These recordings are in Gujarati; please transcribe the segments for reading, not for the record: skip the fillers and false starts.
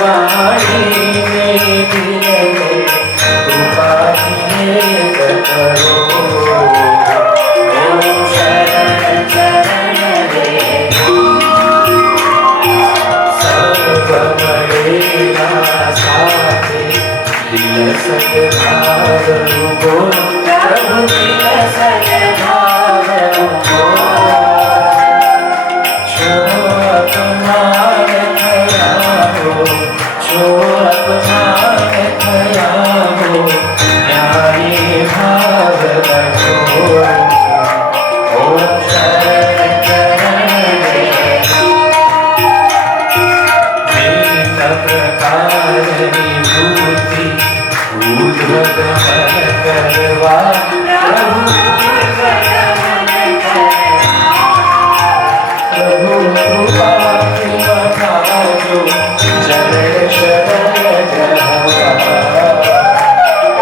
वाणी में दिल में कृपा करो। ओम शरण चरण रे सर्व मरेगा साथे दिल सद्भाव को प्रभु दिल सद्भाव को छो अपमान थया हो छो अपमान थया हो न्यायी भाव रखो। ओम शरण चरण रे नीत प्रकार विभूति उद्भवन करवा प्रभु कृपा जो चरण शरण जहवा।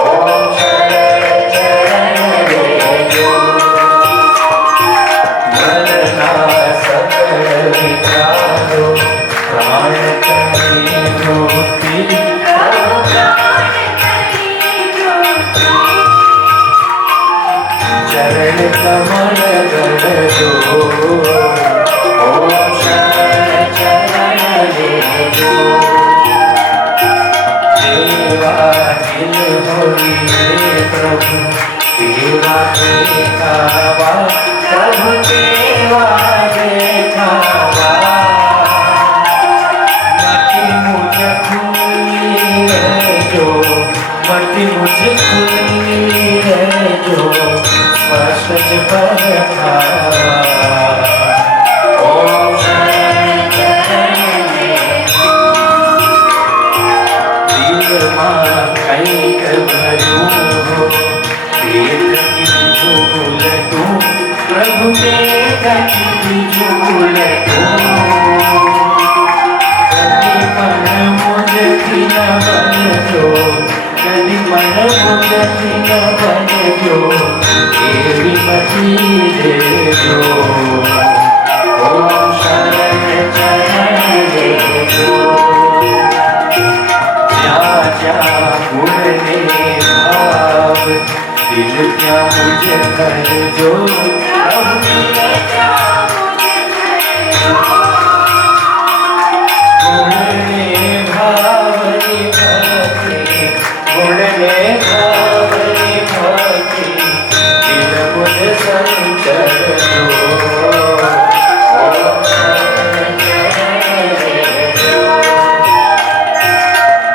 ओम शरण चरण रे मरना सकल विचारो प्राण करी मुक्ति चरण कमल गण जो। ओम शरण चरण रे देवा दिल होइए प्रभु देवा देखावा प्रभु देवा देखावा। मति मुझ खुली है जो मति मुझ खुली है जो स्पर्श पर खावा। ओम शरण चरण रे दिल मां कैक भरू हो देख की झूल तू प्रभु देख की झूल तू। कभी मन मुझ की न बन जो कभी मन मुझ की न बन जो तेरी मती दे जो। ओम शरण चरण रे क्या क्या उड़ने भाव दिल क्या मुझे कर जो प्रभु दिल क्या मुझे कर जो। उड़ने भावनी भक्ति उड़ने भावनी भक्ति दिल मुझे संचर जो। ओम शरण चरण रे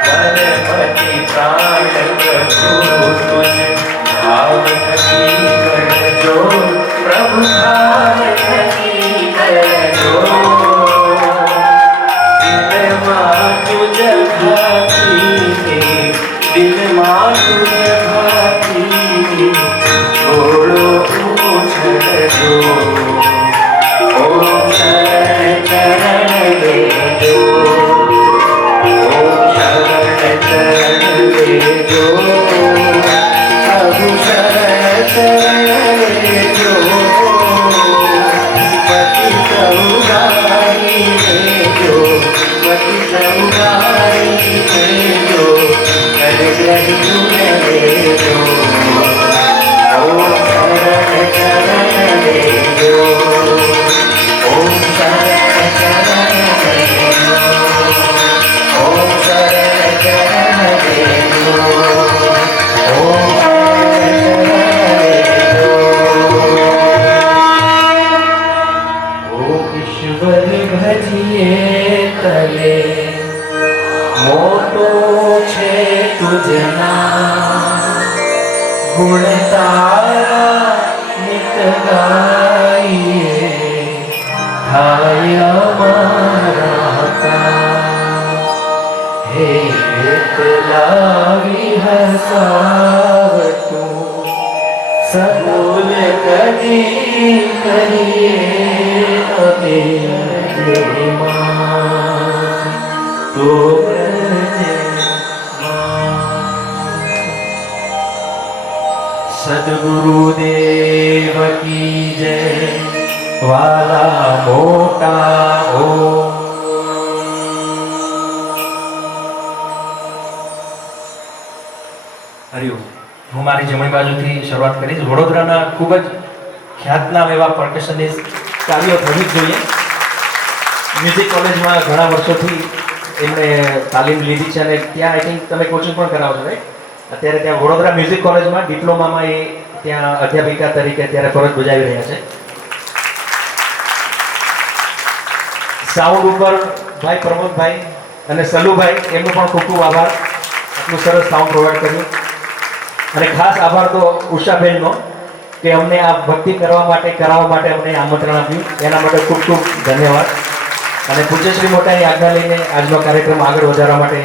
मनमति प्राण प्रभु तुझ भाव की कर जो प्रभु भाव की कर जो। दिल मां तुझ भाती दिल मां तुझ भाती छोड़ो उछल जो। ओम शरण चरण रे जो। ओम शरण चरण रे जो प्रभु शरण चरण रे जो। पति चौगारी रे जो पति चौगारी रे जो कर ग्रही रे जो। ओम शरण चरण रे जो। ओम शरण चरण रे जो। ओम शरण चरण रे जो। ओम शरण रे जो। ओ ईश्वर भजिए तले मोटो छे तुझना गुण तारा नित गाइए थाय अमारा का। हे लावी हसावतु सगुल कदी करिए अबे तो सद्गुरुदेव की जय। वाला मोटा हो હરિઓમ. હું મારી જમણી બાજુથી શરૂઆત કરીશ. વડોદરાના ખૂબ જ ખ્યાતનામ એવા પરકશનિસ્ટ કાર્યો થવી જ જોઈએ. મ્યુઝિક કોલેજમાં ઘણા વર્ષોથી એમણે તાલીમ લીધી છે અને ત્યાં આઈ થિંક તમે કોચિંગ પણ કરાવો છો રાઈટ? અત્યારે ત્યાં વડોદરા મ્યુઝિક કોલેજમાં ડિપ્લોમામાં એ ત્યાં અધ્યાપિકા તરીકે અત્યારે ફરજ બજાવી રહ્યા છે. સાઉન્ડ ઉપર ભાઈ પ્રમોદભાઈ અને સલુભાઈ એમનો પણ ખૂબ ખૂબ આભાર, આટલું સરસ સાઉન્ડ પ્રોવાઈડ કર્યું. અને ખાસ આભાર તો ઉષાબેનનો કે અમને આ ભક્તિ કરાવવા માટે અમને આમંત્રણ આપ્યું, એના માટે ખૂબ ખૂબ ધન્યવાદ. અને પૂજ્યશ્રી મોટાની આજ્ઞા લઈને આજનો કાર્યક્રમ આગળ વધારવા માટે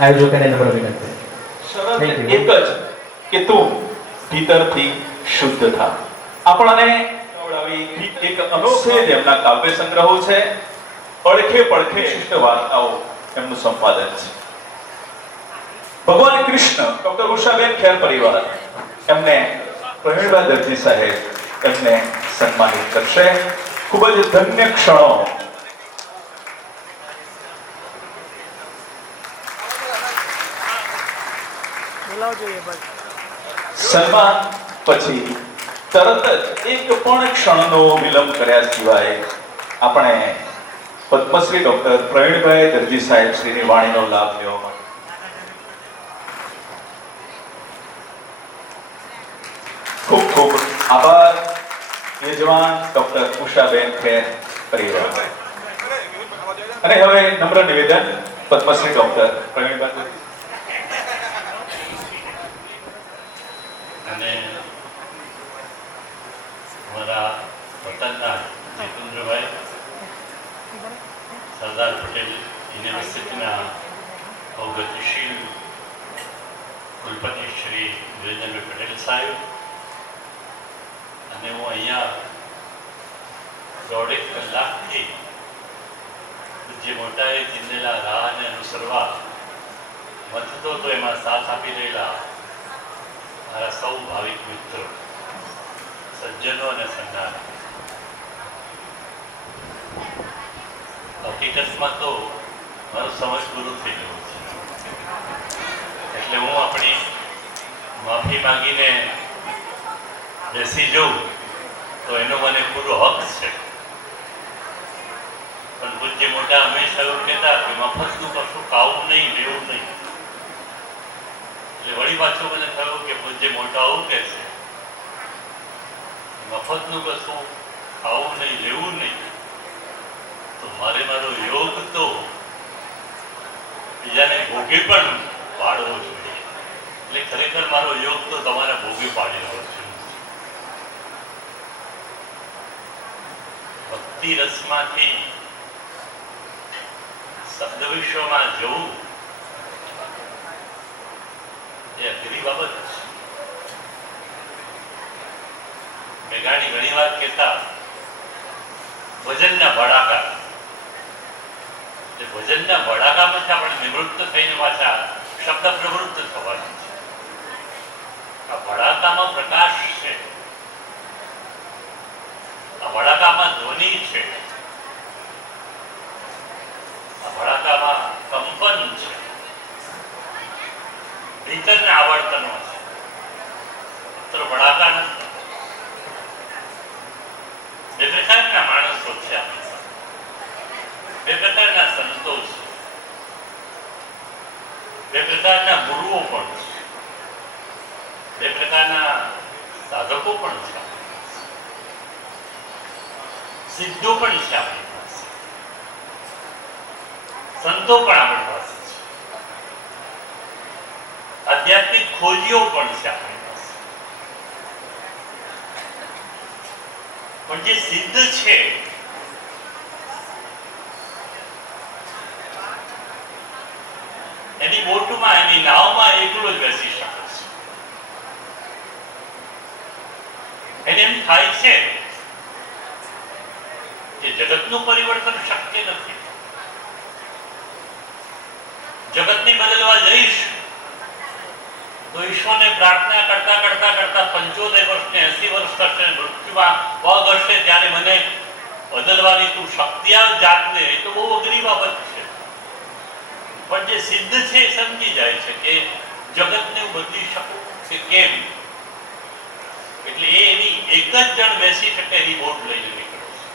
આયોજકોને નમ્ર વિનંતી. શરત એક જ કે તું ભીતરથી શુદ્ધ થા. આપણને એક અનુચ્છેદ એમના કાવ્ય સંગ્રહો છે, પડખે પડખે શિષ્ટ વાર્તાઓ એમનું સંપાદન છે. ભગવાન કૃષ્ણ ડોક્ટર ઉષાબેન ખેર પરિવાર એમને પ્રવીણભાઈ દરજી સાહેબ એમને સન્માનિત કરશે. ખૂબ જ ધન્ય ક્ષણો. સન્માન પછી તરત જ એક પણ ક્ષણનો વિલંબ કર્યા સિવાય આપણે પદ્મશ્રી ડોક્ટર પ્રવીણભાઈ દરજી સાહેબ શ્રીની વાણીનો લાભ લેવા માટે ખૂબ ખૂબ આભાર યજમાન ડોક્ટર ઉષાબેન ખેર પરિવાર. અને હવે નમ્ર નિવેદન પદ્મશ્રી ડોક્ટર પ્રવીણભાઈ અને અમારા વતનના જીતેન્દ્રભાઈ, સરદાર પટેલ યુનિવર્સિટીના અવગતિશીલ કુલપતિ શ્રી નિરંજનભાઈ પટેલ સાહેબ, અને હું અહીંયા દોઢેક કલાકથી જે મોટાએ ચિંદેલા રાહને અનુસરવા મથતો તો એમાં સાથ આપી રહેલા મારા સૌ ભાવિક મિત્રો, સજ્જનો અને સંગાર. હકીકતમાં તો મારો સમય પૂરો થઈ ગયો છે, એટલે હું આપણી માફી માંગીને બેસી જાઉં તો એનો મને પૂરો હક છે. પણ પૂજ્ય મોટા હંમેશા એવું કહેતા કે મફતનું કશું ખાવું નહીં, લેવું નહીં. એટલે વળી પાછું મને થયું કે પૂજ્ય મોટા આવું કહે છે, મફતનું કશું ખાવું નહીં, લેવું નહીં, તો મારે મારો યોગ તો બીજાને ભોગે પણ પાડવો જોઈએ. એટલે ખરેખર મારો યોગ તો તમારે ભોગે પાડી રહ્યો છે. ભક્તિ રસમાંથી શબ્દ વિશ્વમાં જવું એ અઘરી બાબત છે. મેઘાણી ઘણી વાર કહેતા ભજનના ભડાકા, ભજનના ભડાકામાંથી આપણે નિવૃત્ત થઈને પાછા શબ્દ પ્રવૃત્ત થવાનું છે. આ ભડાકામાં પ્રકાશ છે, આ ભડાકામાં ધ્વનિ છે, આ ભડાકામાં કંપન છે, ભીતરના આવર્તનો છે. માત્ર ભડાકા નથી. બે પ્રકારના માણસો છે આપણી સાથે, બે પ્રકારના સંતો છે, બે પ્રકારના ગુરુઓ પણ છે, બે પ્રકારના સાધકો પણ છે, સિદ્ધો પણ છે આપણી પાસે, સંતો પણ આપણી પાસે છે, આધ્યાત્મિક ખોજીઓ પણ છે આપણી પાસે. પણ જે સિદ્ધ છે એની બોટમાં, એની નાવમાં એકલો જ બેસી શકે છે. એને એમ થાય છે કે જગતનું પરિવર્તન શક્ય નથી, જગતને બદલવા જઈશ તો ઈશ્વરને પ્રાર્થના કરતા કરતા કરતા 75 વર્ષને 80 વર્ષ થશે, મૃત્યુમાં પગ હશે ત્યારે મને બદલવાની તું શક્તિ આપ જાતને. એ તો બહુ અઘરી બાબત છે. પણ જે સિદ્ધ છે એ સમજી જાય છે કે જગતને હું બદલી શકું, કે કેમ, એટલે એ એની એક જ જણ બેસી શકે એની બોટ લઈને નીકળે છે.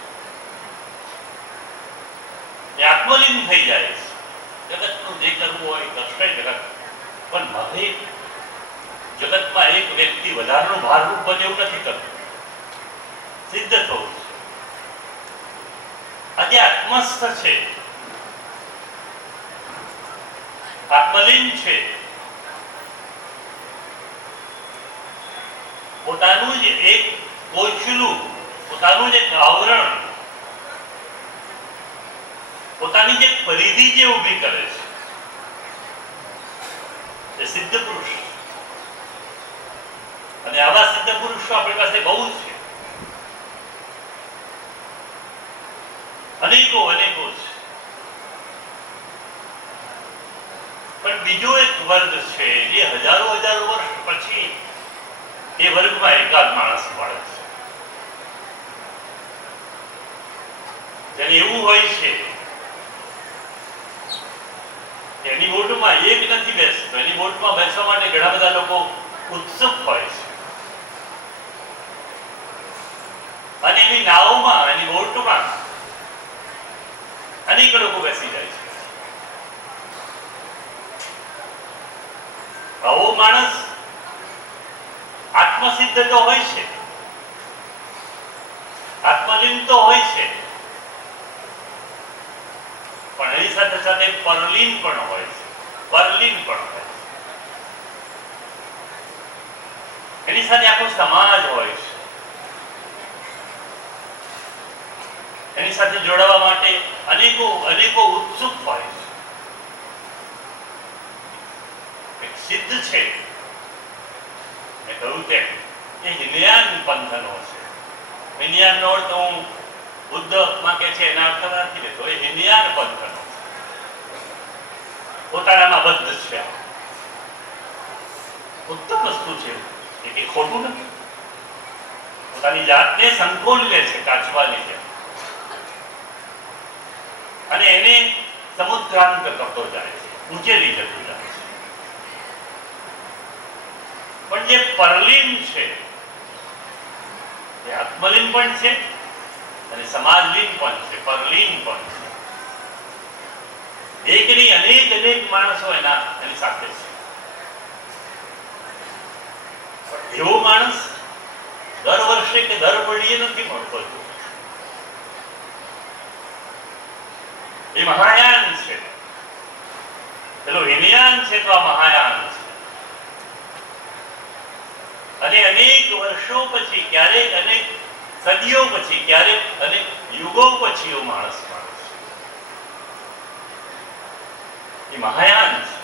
એ આત્મલીન થઈ જાય છે. જગતનું જે કરવું હોય કરશે જગત, પણ હવે જગતમાં એક વ્યક્તિ વધારાનું ભારરૂપ બને એવું નથી કરતું, સિદ્ધ થવું છે. આજે આત્મસ્થ છે, આત્મલીન છે, પોતાનું જ એક કોચલું, પોતાનું જ એક આવરણ, પોતાની જે પરિધિ જે ઊભી કરે છે એ સિદ્ધ પુરુષ. અને આવા સિદ્ધ પુરુષો આપણી પાસે બહુ છે, અનેકો અનેકો છે. પણ બીજો એક વર્ગ છે જે હજારો હજારો વર્ષ પછી એ વર્ગમાં એકાદ માણસ મળે છે, જેને એવું હોય છે કે એની બોટમાં એક નથી બેસતો, એની બોટમાં બેસવા માટે ઘણા બધા લોકો ઉત્સુક હોય છે, અને એની નાવમાં, એની બોટમાં અનેક લોકો બેસી જાય છે. આવો માણસ આત્મસિદ્ધ તો હોય છે, આત્મલીન તો હોય છે, પણ એની સાથે સાથે પરલીન પણ હોય છે, પરલીન પણ હોય છે. એની સાથે આખો સમાજ હોય છે, એની સાથે જોડાવા માટે અનેકો અનેકો ઉત્સુક હોય છે. એક સિદ્ધ છે, મેં કહ્યું તેમ એ હિનયાન પંથનો છે. હિનયાનનો અર્થ હું બુદ્ધમાં કે છે એના અર્થ નથી લેતો, એ હિનયાન પંથનો છે, પોતાનામાં બદ્ધ છે. ઉત્તમ વસ્તુ છે, એ ખોટું નથી. પોતાની જાતને સંકોચ લે છે કાચવાની જેમ, અને એને સમુદ્રાંત કરતો જાય છે, ઊંચે લઈ જતો જાય છે. પણ જે પરલીન છે એ આત્મલીન પણ છે અને સમાજલીન પણ છે, પરલીન પણ છે. એકની અનેક અનેક માણસો એની સાથે છે. પણ એવો માણસ દર વર્ષે કે દર પડીએ નથી મળતો. એ મહાયાન છે, પેલો હિનયાન છે તો આ મહાયાન છે. અને અનેક વર્ષો પછી, ક્યારેક અનેક સદીઓ પછી, ક્યારેક અનેક યુગો પછી એવો માણસ એ મહાયાન છે.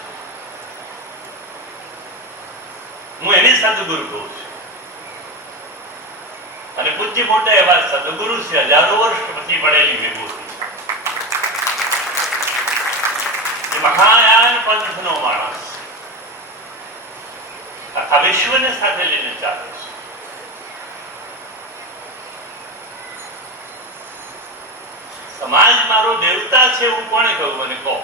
હું એને સદગુરુ કહું છું. અને પૂજ્ય મોટા એવા સદગુરુ છે, હજારો વર્ષ પછી મળેલી વિભૂતિ. મહાયાન પંથનો માણસ આખા વિશ્વને સાથે લઈને ચાલે છે. સમાજ મારો દેવતા છે એવું કોણે કહ્યું? મને કહો,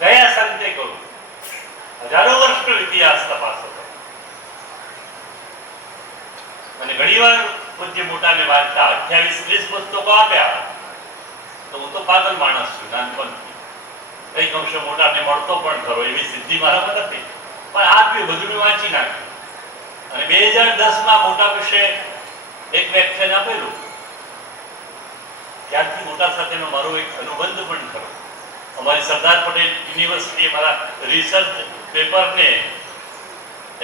કયા સંતે કહ્યું? હજારો વર્ષનો ઇતિહાસ તપાસો. અને ઘણીવાર પૂજ્ય મોટાને વાંચતા 28-30 પુસ્તકો આપ્યા તો હું તો પાગલ માણસ છું. નાનપણથી કઈક અંશે મોટાને મળતો પણ ખરો, એવી સિદ્ધિ મારામાં નથી, પણ આપ્યું, બધું મેં વાંચી નાખ્યું. અને 2010માં મોટા વિશે એક વ્યાખ્યાન આપેલું. ત્યારથી મોટા સાથેનો મારો એક અનુબંધ પણ ખરો. અમારી સરદાર પટેલ યુનિવર્સિટીએ મારા રિસર્ચ પેપરને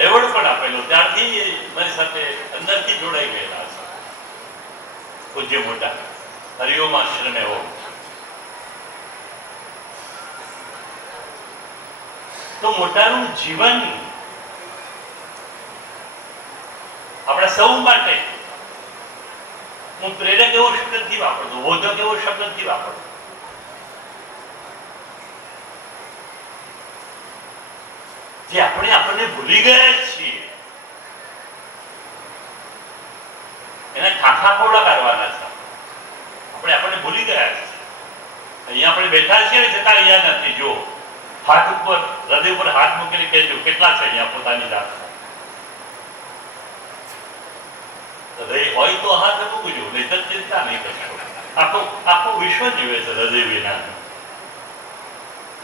એવોર્ડ પણ આપેલો. ત્યારથી મારી સાથે અંદરથી જોડાઈ ગયેલા છે પૂજ્ય મોટા. હરિઓમ આશ્રમે ઓમ. તો મોટાનું જીવન આપણા સૌ માટે, હું પ્રેરક એવો શબ્દ નથી વાપરતો, બોધક એવો શબ્દ નથી વાપરતો. જે આપણને ભૂલી ગયા છીએ એને ખાખા ખોડા કાઢવાના છે. આપણને ભૂલી ગયા છીએ. અહીંયા આપણે બેઠા છીએ છતાં અહીંયા નથી. જો હાથ ઉપર, હૃદય ઉપર હાથ મૂકીને કહેજો કેટલા છે અહીંયા પોતાની જાત. હૃદય હોય તો હાથ મૂકજો, નહીં તો ચિંતા નહીં કરશો. આખો વિશ્વ જીવે છે હૃદય વિના.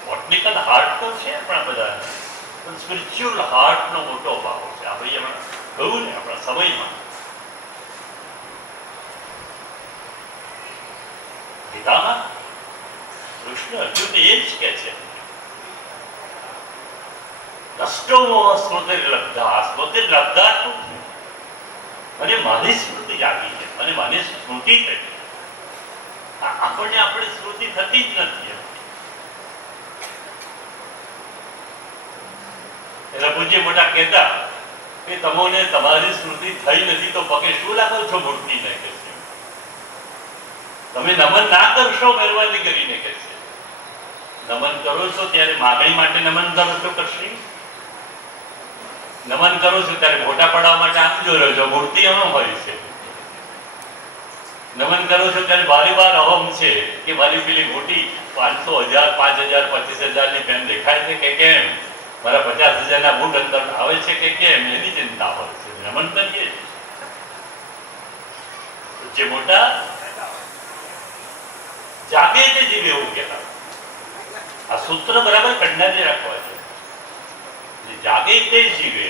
બોટનિકલ હાર્ટ તો છે આપણા બધા, પણ સ્પિરિચ્યુઅલ હાર્ટનો મોટો ભાવ છે. આપણે એમાં કહ્યું ને આપણા સમયમાં ગીતામાં કૃષ્ણ અર્જુન એ જ કે છે, નષ્ટો સ્મૃતિર્લબ્ધા. સ્મૃતિર્લબ્ધા શું છે? મને મારી સ્મૃતિ જાગી છે, મને મારી સ્મૃતિ થઈ. આપણને આપણી સ્મૃતિ થતી જ નથી. એટલે પૂજ્ય મોટા કહેતા કે તમને તમારી સ્મૃતિ થઈ નથી તો પગે શું લાગો છો મૂર્તિને? કે છે તમે નમન ના કરશો મહેરબાની કરીને. કે છે નમન કરો છો ત્યારે માગણી માટે નમન કરો છો કરશી, નમન કરો છો ત્યારે મોટા પડાવવા માટે આમ જો રહ્યો છો, મૂર્તિ એમાં હોય છે. નમન કરો છો ત્યારે બારી વાર અહમ છે કે મારી પેલી મોટી 500,000 5,000 25,000 ની પેન દેખાય છે કે કેમ, મારા 50,000 ના બૂટ અંદર આવે છે કે કેમ, એની ચિંતા હોય છે. નમન કરીએ જે મોટા જાગે તે જીવે એવું કહેતા. આ સૂત્ર બરાબર કંડાને રાખવા છે. જે જાગે તે જીવે,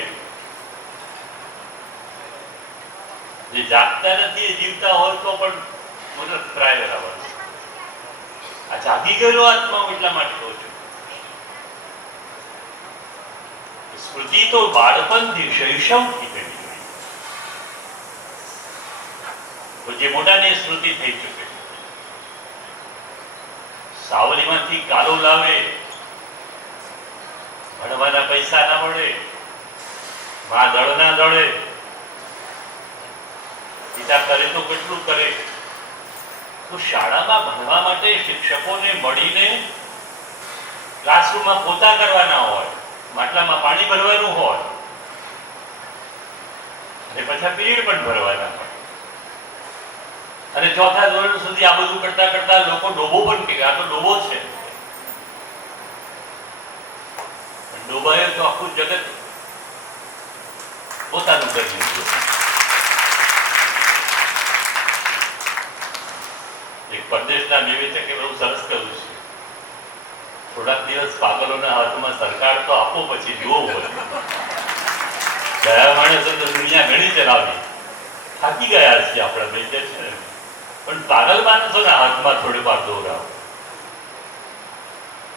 જે જાગતા નથી એ જીવતા હોય તો પણ મને પ્રાય બરાબર છે. આ જાગી ગયેલો આત્મા હું એટલા માટે કહું છું. સ્મૃતિ તો બાળપણથી શૈશવથી પેલી હોય. તો જે મોટાની સ્મૃતિ થઈ ચૂકે, સાવલીમાંથી કાલો લાવે, ભણવાના પૈસા ના મળે, માં દળ ના દળે, પિતા કરે તો કેટલું કરે. તો શાળામાં ભણવા માટે શિક્ષકોને મળીને ક્લાસરૂમમાં પોતા કરવાના હોય, માટલામાં પાણી ભરવાનું હોય, અને પછી પીરિયડ પણ ભરવાના હોય. અને ચોથા ધોરણ સુધી આ બધું કરતા કરતા લોકો ડોબો પણ કે આ તો ડોબો છે. ડોબાએ તો આખું જગત પોતાનું કરી લીધું. એક પરદેશના નિવેચકે બહુ સરસ કહ્યું છે, થોડાક દિવસ પાગલોના હાથમાં સરકાર તો આપો પછી જુઓ હોય. ગયા માણસો તો દુનિયા ઘણી ચલાવી, થાકી ગયા છીએ આપણે ભાઈ કે છે, પણ પાગલ માણસોના હાથમાં થોડી વાર દોરાવો.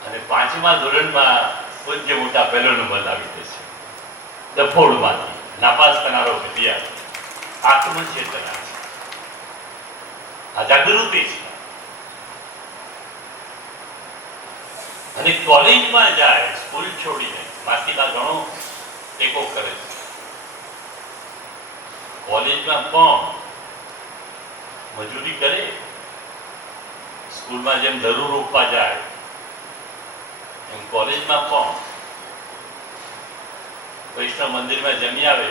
અને 5મા ધોરણમાં પૂજ્ય મોટા પહેલો નંબર લાવી દે છે. ડફોડમાંથી નાપાસ કરનારો વિદ્યાર્થી આત્મચેતના છે, આ જાગૃતિ છે. અને કોલેજમાં જાય, સ્કૂલ છોડીને માસિકા ઘણો ટેકો કરે છે. કોલેજમાં પણ મજૂરી કરે, સ્કૂલમાં જેમ જરૂર રૂપવા જાય એમ કોલેજમાં પણ વૈષ્ણવ મંદિરમાં જમી આવે.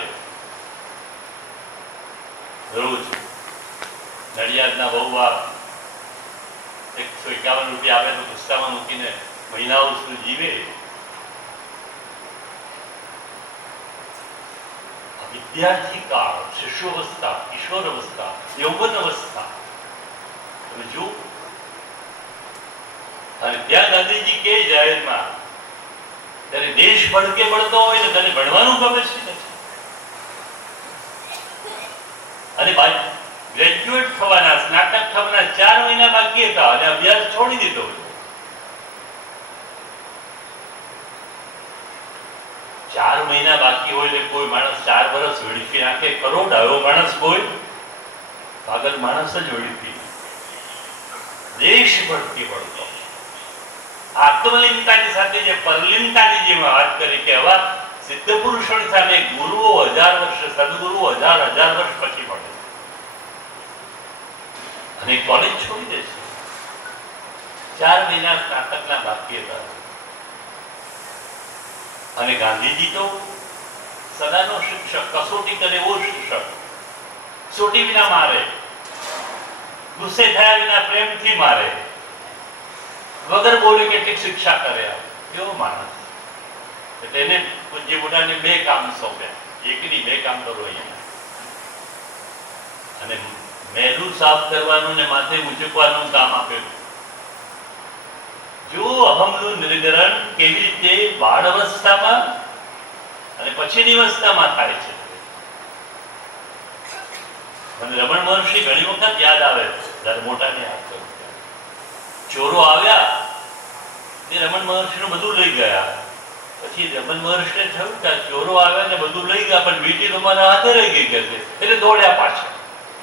રોજ નડિયાદના વહુવા 151 રૂપિયા આપે તો ગુસ્સામાં મૂકીને મહિનાઓ સુધી જીવે. વિદ્યાર્થી કાળ, શિષ્યાવસ્થા, કિશોર અવસ્થા, યૌવન અવસ્થા જો. અને ત્યાં ગાંધીજી કે જાહેરમાં ત્યારે દેશ ભડકે બળતો હોય ને તને ભણવાનું ગમે છે નથી. અને ગ્રેજ્યુએટ થવાના, સ્નાતક થવાના 4 મહિના બાકી હતા અને અભ્યાસ છોડી દીધો. 4 મહિના બાકી હોય એટલે કોઈ માણસ 4 વર્ષ વેડફી નાખે ખરો? ડાયો માણસ કોઈ? પાગલ માણસ જ વેડફી. દેશ ભડકી વળતો આત્મલિંગતાની સાથે જે પરલિંગતાની જે વાત કરી કે આવા સિદ્ધ પુરુષોની સામે ગુરુઓ 1000 વર્ષ, સદગુરુઓ 1000 વર્ષ પછી મળે અને કોલેજ છોડી દે છે. 4 મહિના સ્નાતકના બાકી હતા. અને ગાંધીજી તો સદાનો શિક્ષક, કસોટી કરે એવો શિક્ષક, સોટી વિના મારે, ગુસ્સે થયા વિના પ્રેમથી મારે, વગર બોલે કેટલીક શિક્ષા કરે. કેવો માણસ. એટલે એને પૂજ્ય મોટાને 2 કામ સોંપ્યા. એકની 2 કામ કરો અહીંયા. અને મહેલું સાફ કરવાનું ને માથે ઉચકવાનું કામ આપેલું. જો અહમનું નિર્ગરણ કેવી રીતે બાળ અવસ્થામાં અને પછીની અવસ્થામાં થાય છે. મને રમણ મહર્ષિ ઘણી વખત યાદ આવે જ્યારે મોટાને યાદ કરું. ચોરો આવ્યા તે રમણ મહર્ષિનું બધું લઈ ગયા. પછી રમણ મહર્ષિને થયું કે ચોરો આવ્યા ને બધું લઈ ગયા પણ વીંટી તમારા હાથે રહી ગઈ કે એટલે દોડ્યા પાછા.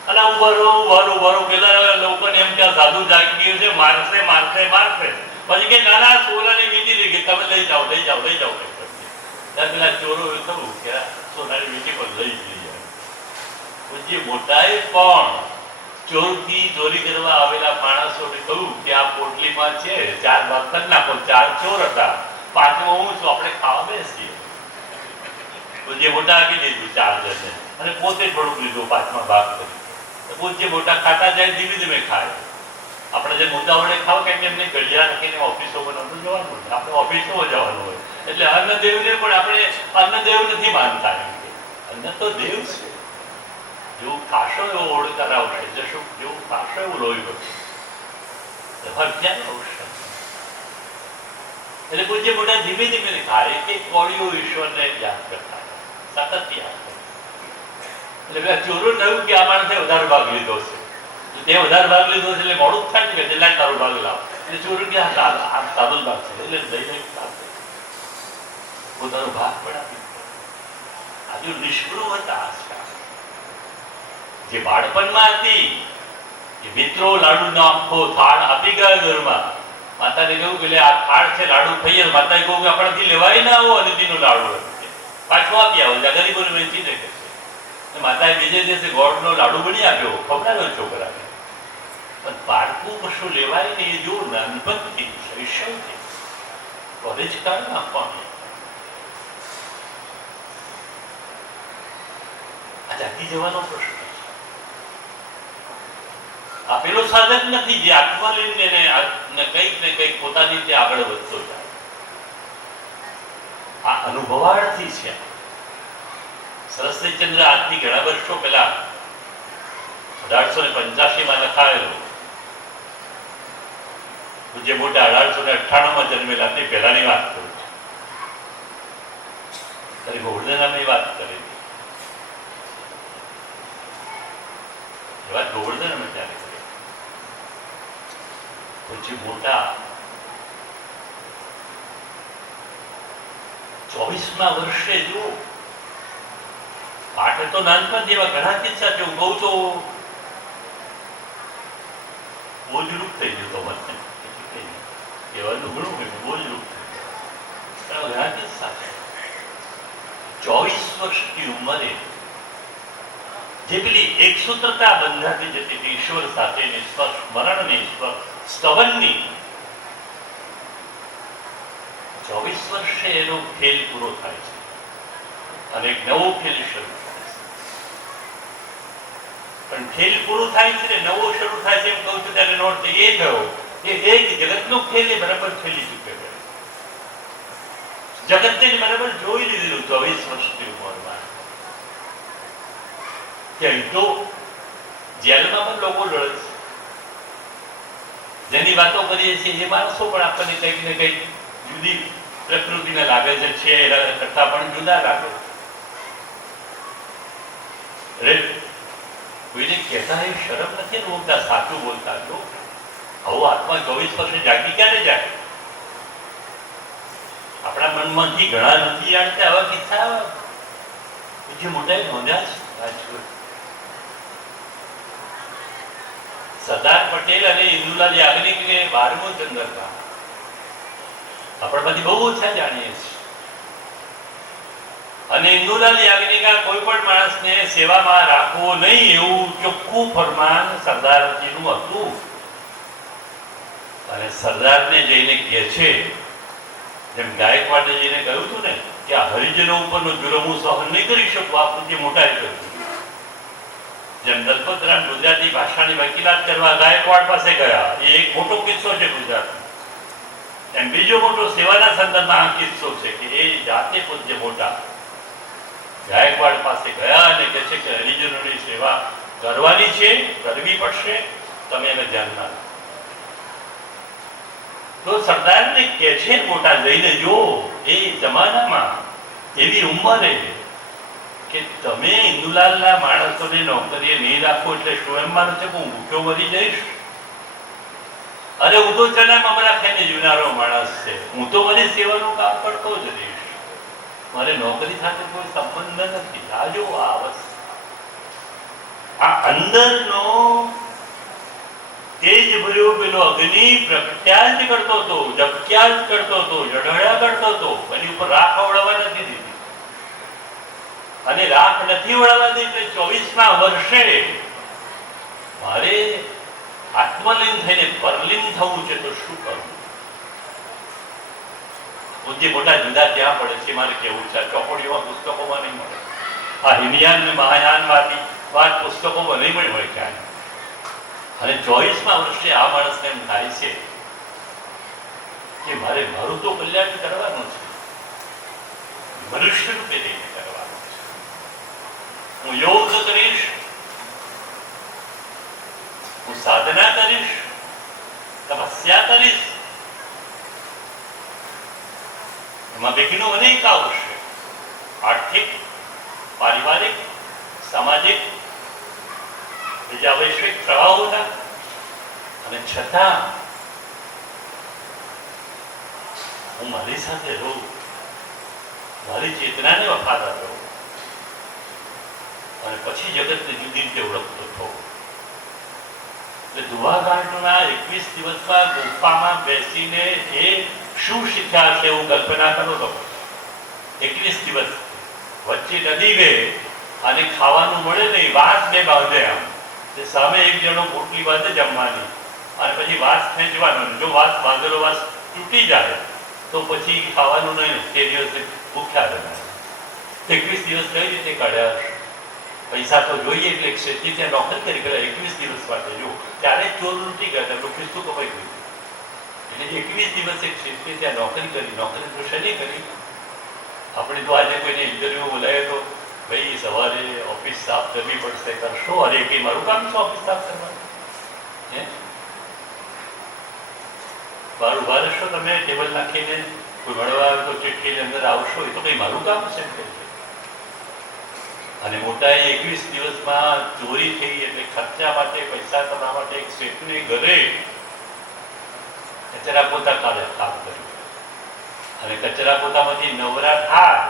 અને ઉભરો પેલા લોકોને એમ કે સાધુ જાગી ગયું છે, મારશે મારશે મારશે. પછી કે નાના સોનાની વીંટી લઈ ગઈ, તમે લઈ જાઓ લઈ જાઓ લઈ જાઓ. ત્યારે પેલા ચોરો કહ્યું કે સોનાની વીંટી પણ લઈ જઈ. પૂજ્ય મોટાએ પણ ચોરથી ચોરી કરવા આવેલા માણસોને કહ્યું કે આ પોટલીમાં છે 4 ભાગ કરી નાખો. 4 ચોર હતા, 5મો હું છું, આપણે ખાવા બેસીએ. પૂજ્ય મોટા આપી દીધું 4 જણને અને પોતે થોડુંક લીધું 5મા ભાગ કરી. પૂજ્ય મોટા ખાતા જાય, ધીમે ધીમે ખાય. આપણે જે મોટા વડે ખાવ કે એમને ગળિયા રાખીને ઓફિસોમાં નતું જવાનું, આપણે ઓફિસોમાં જવાનું હોય. એટલે અન્નદેવને પણ આપણે અન્નદેવ નથી માનતા. અન્ન તો દેવ છે. જેવું ખાશો એવો ઓળખાર આવશે, જેવું ખાશો એવું લોહી વધશે. એટલે પૂજ્ય મોટા ધીમે ધીમે ખાય કે કોળીઓ ઈશ્વરને યાદ કરતા, સતત યાદ કરતા. એટલે પેલા ચોરો થયું કે આ માણસે વધારે ભાગ લીધો છે, તે વધારે ભાગ લીધો છે એટલે મોડું થાય છે કે તારો ભાગ લાવ. એટલે ચોરો કે આ તારો ભાગ છે એટલે લઈને પોતાનો ભાગ પણ આપી. આજુ નિષ્પૃહ હતા આશા જે બાળપણમાં હતી. એ મિત્રો લાડુનો આખો થાળ આપી ગયા ઘરમાં. માતાને કહ્યું કે આ થાળ છે લાડુ ખાઈએ. માતાએ કહ્યું કે આપણાથી લેવાય ના આવો અનિતિનો લાડુ પાછો આપી આવો, ગરીબોને વેચી દે છે. માતાએ બીજે દિવસે ગોળનો લાડુ બની આપ્યો, ખવડાવ્યો છોકરાને. પણ બાળકું કશું લેવાય નહીં. એ જો નાનપણથી શૈશવથી કોલેજ કાળમાં આપવાનું આ જાગી જવાનો પ્રશ્ન છે. આ પેલો સાધક નથી જે આત્મા લઈને કંઈક ને કંઈક પોતાની રીતે આગળ વધતો જાય. આ અનુભવાર્થી છે. સરસ્વતીચંદ્ર આજથી ઘણા વર્ષો પહેલા 1885માં લખાયેલો. પૂજ્ય મોટા 1898માં જન્મેલા, તે પહેલાની વાત કરું છું. ત્યારે ગોવર્ધનની વાત કરી. એ વાત ગોવર્ધન અમે ત્યારે કરી. પૂજ્ય મોટા 24મા વર્ષે જો પાઠ તો નાનપણ જેવા ઘણા કિસ્સા છે. હું કહું તો બોજરૂપ થઈ જતો મને કહેવાનું ઘણું બોજરૂપ થઈ ઘણા કિસ્સા છે. 24 વર્ષની ઉંમરે જે પેલી એકસૂત્રતા બંધાતી જતી ઈશ્વર સાથેની સ્પર્શ, મરણની સ્પર્શ, સ્તવનની 24 વર્ષે એનો ખેલ પૂરો થાય છે અને એક નવો ખેલ શરૂ થાય છે. પણ ખેલ પૂરું થાય છે ને નવો શરૂ થાય છે એમ કહું છું ત્યારે નોટ એ થયો કે એક જગતનો ખેલ એ બરાબર ખેલી ચૂક્યો. જગતને બરાબર જોઈ લીધેલું 24 વર્ષની ઉંમરમાં. ત્યાં તો જેલમાં પણ લોકો લડે છે. જેની વાતો કરીએ છીએ એ માણસો પણ આપણને કંઈક ને કંઈક જુદી પ્રકૃતિને લાગે છે એના કરતા પણ જુદા લાગે છે. કોઈને કહેતા એ શરમ નથી ને બોલતા, સાચું બોલતા. જો આવો આત્મા 24 વર્ષે જાગી ક્યારે જાય? આપણા મનમાંથી ઘણા નથી જાણતા આવા કિસ્સા જે મોટા નોંધ્યા છે. રાજકોટ સરદાર પટેલ અને ઇન્દુલાલ યાજ્ઞિકને 12મો ચંદ્રકા આપણામાંથી બહુ ઓછા જાણીએ છીએ. અને ઇન્દુલાલ યાજ્ઞિકા કોઈ પણ માણસને સેવામાં રાખવો નહીં એવું ચોખ્ખું ફરમાન સરદારજીનું હતું. અને સરદારને જઈને કહે છે, જેમ ગાયકવાડે જઈને કહ્યું હતું ને કે આ હરિજનો ઉપરનો જુલમ હું સહન નહીં કરી શકું, આ પૂજ્ય મોટાએ કહ્યું. જેમ દલપતરામ ગુજરાતી ભાષાની વકીલાત કરવા ગાયકવાડ પાસે ગયા, એ એક મોટો કિસ્સો છે ગુજરાતનો. એમ બીજો મોટો સેવાના સંદર્ભમાં આ કિસ્સો છે કે એ જાતે પૂજ્ય મોટા ગાયકવાડ પાસે ગયા અને કહે છે કે હરિજનોની સેવા કરવાની છે, કરવી પડશે, તમે એને ધ્યાનમાં લો. તો સરદારને કહે છે મોટા જઈને જો એ જમાનામાં એવી ઉંમરે કે તમે ઇન્દુલાલના માણસોને નોકરીએ નહીં રાખો એટલે શું એમ માનો છે કે હું ભૂખ્યો મરી જઈશ? અરે હું તો ચણા મમરા ખાઈને જીવનારો માણસ છે, હું તો મારી સેવાનું કામ કરતો જ રહીશ, મારે નોકરી સાથે કોઈ સંબંધ નથી. આ જો આ અવસ્થા, આ અંદરનો તેજ ભર્યો પેલો અગ્નિ પ્રગટ્યા જ કરતો હતો, જપક્યા જ કરતો હતો, જઢળ્યા કરતો હતો. એની ઉપર રાખ વળવા નથી દીધી, અને રાખ નથી વળવા દીધી એટલે 24મા વર્ષે મારે આત્મલીન થઈને પરલીન થવું છે, તો શું કરવું? પૂજ્ય મોટા જુદા ત્યાં પડે છે. મારે કેવું છે, ચોપડીઓમાં પુસ્તકોમાં નહીં મળે. આ હિમયાન ને મહાયાનમાંથી વાત પુસ્તકોમાં નહીં મળી હોય ક્યાંય. અને 24મા વર્ષે આ માણસને એમ થાય છે કે મારે મારું તો કલ્યાણ કરવાનું છે, મનુષ્ય રૂપે રહીને કરવાનું છે. હું યોગ કરીશ, હું સાધના કરીશ, તપસ્યા કરીશ. એમાં વિઘ્નો અનેક આવશે, આર્થિક, પારિવારિક, સામાજિક, બીજા વૈશ્વિક પ્રવાહોના. અને છતાં હું મારી સાથે રહું, મારી ચેતનાને વફાદાર રહું, અને પછી જગતને જુદી રીતે ઓળખતો થવું. એટલે દુવાઘાટના 21 દિવસમાં ગુફામાં બેસીને એ શું શીખ્યા છે એવું કલ્પના કરો તો. 21 દિવસ વચ્ચે નદી વે અને ખાવાનું મળે નહીં, વાસ બે બાંધે. આમ તે સામે એક જણો પોટલી બાંધે જમવાની, અને પછી વાસ ખેંચવાનો. જો વાસ બાંધેલો વાસ તૂટી જાય તો પછી ખાવાનું નહીં, તે દિવસે ભૂખ્યા રહેવાના. 21 દિવસ કઈ રીતે કાઢ્યા હશે? પૈસા તો જોઈએ એટલે ક્ષેત્રી ત્યાં નોકરી કરી ગયા 21 દિવસ માટે. જો ત્યારે ચોર લૂંટી ગયા, તો ખિસ્સું કપાઈ ગયું. એટલે 21 દિવસે ક્ષેત્રી ત્યાં નોકરી કરી. નોકરી તો શેની કરી? આપણે તો આજે કોઈને ઇન્ટરવ્યુ બોલાય તો ભાઈ સવારે ઓફિસ સાફ કરવી પડશે, કરશો? અરે કે મારું કામ છે ઓફિસ સાફ કરવાનું. હે બાર ઉભા રહેશો તમે, ટેબલ નાખીને કોઈ મળવા આવે તો ચીઠીની અંદર આવશો, એ તો કઈ મારું કામ છે. અને મોટા 21 દિવસમાં ચોરી થઈ એટલે ખર્ચા માટે, પૈસા કરવા માટે એક શેઠને ઘરે કચરા પોતા કામ કર્યું. અને કચરા પોતામાંથી નવરા થાય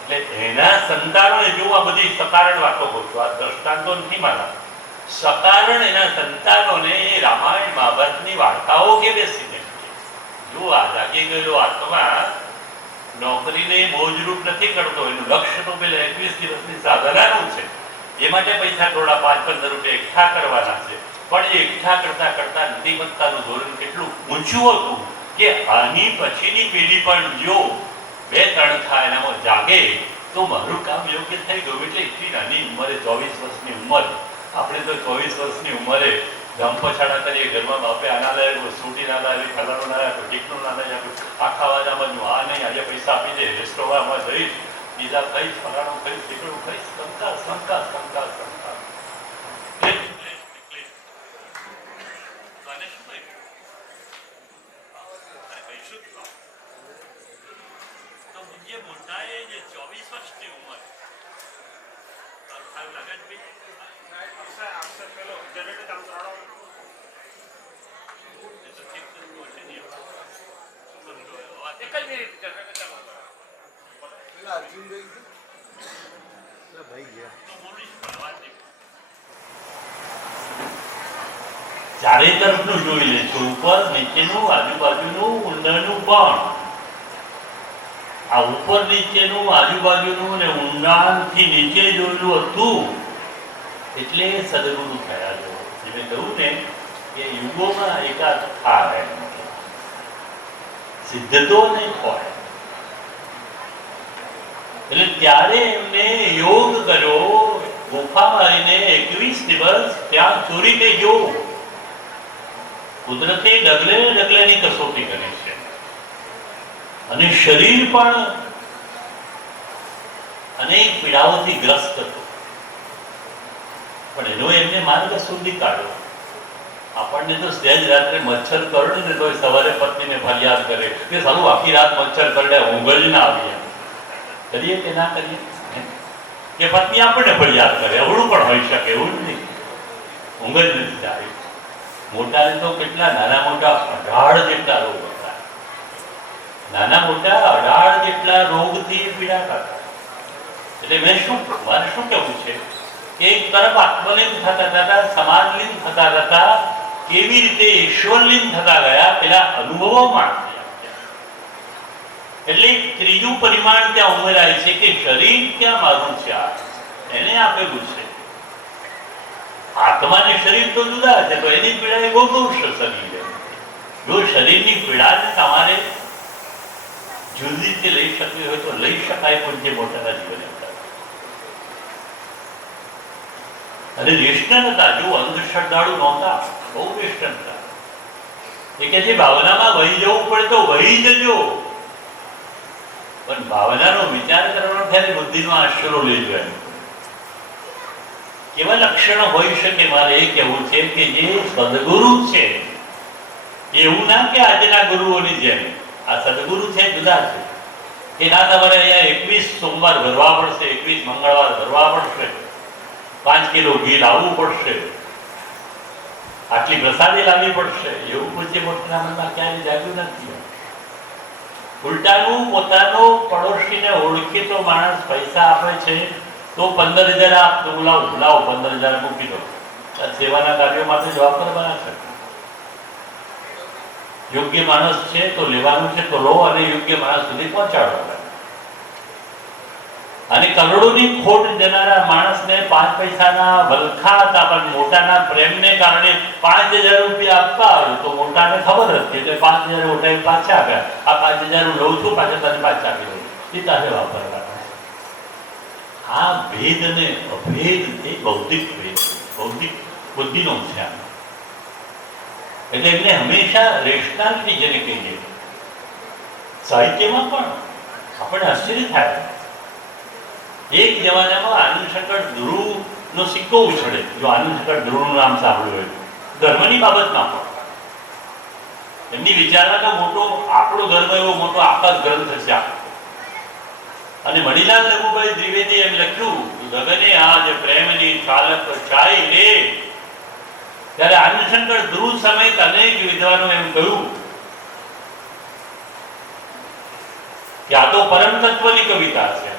એટલે એના સંતાનોને જો આ બધી સકારણ વાતો કહું છું, આ દ્રષ્ટાંતો નથી મારા, સકારણ એના સંતાનોને રામાયણ મહાભારતની વાર્તાઓ કે બેસીને જો આ જાગી ગયેલો આત્મા નોકરીને બોજરૂપ નથી કરતો, એનું લક્ષ્ય તો પેલા 21 દિવસની સાધનાનું છે. એ માટે પૈસા થોડા 5-15 રૂપિયા એકઠા કરવાના છે. પણ એ એકઠા કરતા કરતા નીતિમત્તાનું ધોરણ કેટલું ઊંચું હતું કે આની પછીની પેઢી પણ જો 2-3 થાય એનામાં જાગે તો મારું કામ યોગ્ય થઈ ગયું. એટલે એટલી નાની ઉંમરે, 24 વર્ષની ઉંમર, આપણે તો 24 વર્ષની ઉંમરે ધમપછાડા કરીએ ઘરમાં, બાપે આના લાવ્યો, સ્કૂટી ના લાવી, ફલાણું ના લાવ્યો, ટીકનું ના લાવી આપ્યું, આ ખાવા બન્યું, આ નહીં, આજે પૈસા આપી દે, રેસ્ટોરન્ટમાં જઈશ, પીઝા ખાઈશ, ફલાણું ખાઈશ, ટીકડું ખાઈશ, કંકાસ કંકાસ કંકાસ કંકાસ. ચારે તરફનું જોઈ લેશું, ઉપર નીચેનું, આજુબાજુનું, ઊંડાણનું. પણ આ ઉપર નીચેનું, આજુબાજુનું ને ઊંડાણથી નીચે જોયેલું હતું એટલે સદગુરુ થયા. જો મેં કહ્યું ને કે યુગોમાં એકાદ થાય, સિદ્ધતો નહીં હોય. એટલે ત્યારે એમને યોગ કર્યો, ગુફામાં આવીને 21 દિવસ ત્યાં ચોરી ગઈ. જો કુદરતે ડગલે ને ડગલેની કસોટી કરી છે. અને શરીર પણ અનેક પીડાઓથી ગ્રસ્ત હતું, પણ એનો એમને માર્ગ શોધી કાઢ્યો. આપણને તો સહેજ રાત્રે મચ્છર કરડે ને તો સવારે પત્નીને ફરિયાદ કરે કે સારું આખી રાત મચ્છર કરડે, ઊંઘ જ ના આવી. કરીએ કે ના કરીએ? કે પત્ની આપણને ફરિયાદ કરે, અવળું પણ હોઈ શકે, એવું જ નહીં, ઊંઘ જ નથી આવી. મોટાને તો કેટલા નાના મોટા 18 જેટલા રોગ હતા, નાના મોટા 18 જેટલા રોગથી પીડાતા હતા. એટલે મારે શું કહેવું છે કે એક તરફ આત્મલીન થતા થતા સમાજલીન થતા થતા કેવી રીતે ઈશ્વરલીન થતા ગયા પેલા અનુભવો માણસે. એટલે ત્રીજું પરિમાણ ત્યાં ઉમેરાય છે કે શરીર ક્યાં મારું છે, એને આપેલું છે. આત્મા ને શરીર તો જુદા છે, તો એની પીડા એ બહુ શરીર. જો શરીરની પીડાને તમારે જુદી રીતે લઈ શકવી હોય તો લઈ શકાય, પણ જે મોટાના જીવન અને નિષ્ઠા હતા. જો અંધશ્રદ્ધાળુ નહોતા, બહુ નિષ્ઠા હતા. એ કે જે ભાવનામાં વહી જવું પડે તો વહી જજો, પણ ભાવનાનો વિચાર કરવાનો ત્યારે બુદ્ધિનો આશરો લેજો. કેવા લક્ષણો હોઈ શકે? મારે એ કહેવું છે કે જે સદગુરુ છે, એવું ના કે આજના ગુરુઓની જેમ. આ સદગુરુ છે જુદા છે કે ના તમારે અહીંયા 21 સોમવાર ભરવા પડશે, 21 મંગળવાર ભરવા પડશે, 5 કિલો ઘી લાવવું પડશે, આટલી પ્રસાદી લાવવી પડશે. એવું પૂજ્ય મોટાના મનમાં ક્યાંય જાગ્યું નથી. ઉલટાનું પોતાનો પડોશીને ઓળખી તો માણસ પૈસા આપે છે તો 15,000 આપ તો લાવો 15,000 મૂકી દો, સેવાના કાર્યો માટે જવાબદાર છે. યોગ્ય માણસ છે તો લેવાનું છે તો લો અને યોગ્ય માણસ સુધી પહોંચાડો. અને કરોડોની ખોટ દેનારા માણસને 5 પૈસાના વલખા હતા, પણ મોટાના પ્રેમને કારણે 5,000 રૂપિયા આપવા આવ્યો તો મોટાને ખબર હતી એટલે 5,000 મોટાએ પાછા આપ્યા. આ 5,000 હું લઉં છું, પાછા તને પાછા આપી દઉં, એ તારે વાપરવાના. આ ભેદ અને અભેદ એ બૌદ્ધિક ભેદ, બૌદ્ધિક બુદ્ધિનો છે. એટલે એમને હંમેશા રેશનાલિટી જેને કહીએ. સાહિત્યમાં પણ આપણને આશ્ચર્ય થાય. એક જમાનામાં આનંદશંકર ધ્રુવનો સિક્કો ઉછળે. જો આનંદશંકર ધ્રુવનું નામ સાંભળ્યું હોય, ધર્મની બાબતમાં પણ એમની વિચારવાનો મોટો, આપણો ધર્મ એવો મોટો આખા ગ્રંથ છે. અને મણિલાલ રઘુભાઈ દ્વિવેદી એમ લખ્યું, ગગને આજ પ્રેમની ચાલક ચાઈ રે. ત્યારે આનંદશંકર ધ્રુવ સમેત અનેક વિદ્વાનો એમ કહ્યું કે આ તો પરમ તત્વની કવિતા છે,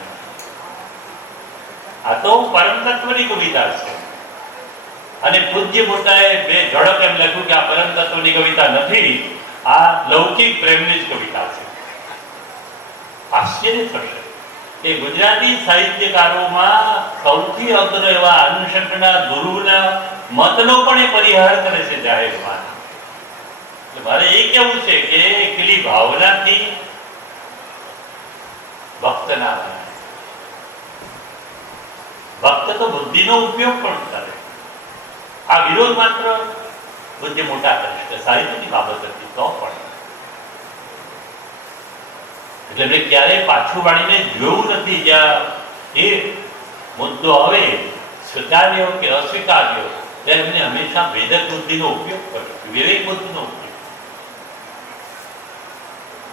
આ તો પરમ તત્વની કવિતા છે. અને પૂજ્ય મોટાએ બે ઝડપ એમ લખ્યું કે આ પરમ તત્વની કવિતા નથી, આ લૌકિક પ્રેમની જ કવિતા છે. આશ્ચર્ય થશે કે ગુજરાતી સાહિત્યકારોમાં સૌથી અગ્ર એવા આનંદશંકરના ધ્રુવના મતનો પણ એ પરિહાર કરે છે જાહેરમાં. મારે એ કહેવું છે કે એકલી ભાવનાથી ભક્ત ના બને. ભક્ત તો બુદ્ધિનો ઉપયોગ પણ કરે. આ વિરોધ માત્ર બુદ્ધિ મોટા કરે છે, સાહિત્યની બાબત હતી તો પણ. એટલે મેં ક્યારેય પાછું વાળીને જોયું નથી. જ્યાં એ મુદ્દો આવે સ્વીકાર્ય કે અસ્વીકાર્ય, ત્યારે એમને હંમેશા વેદક બુદ્ધિનો ઉપયોગ કર્યો, વિવેક બુદ્ધિનો ઉપયોગ.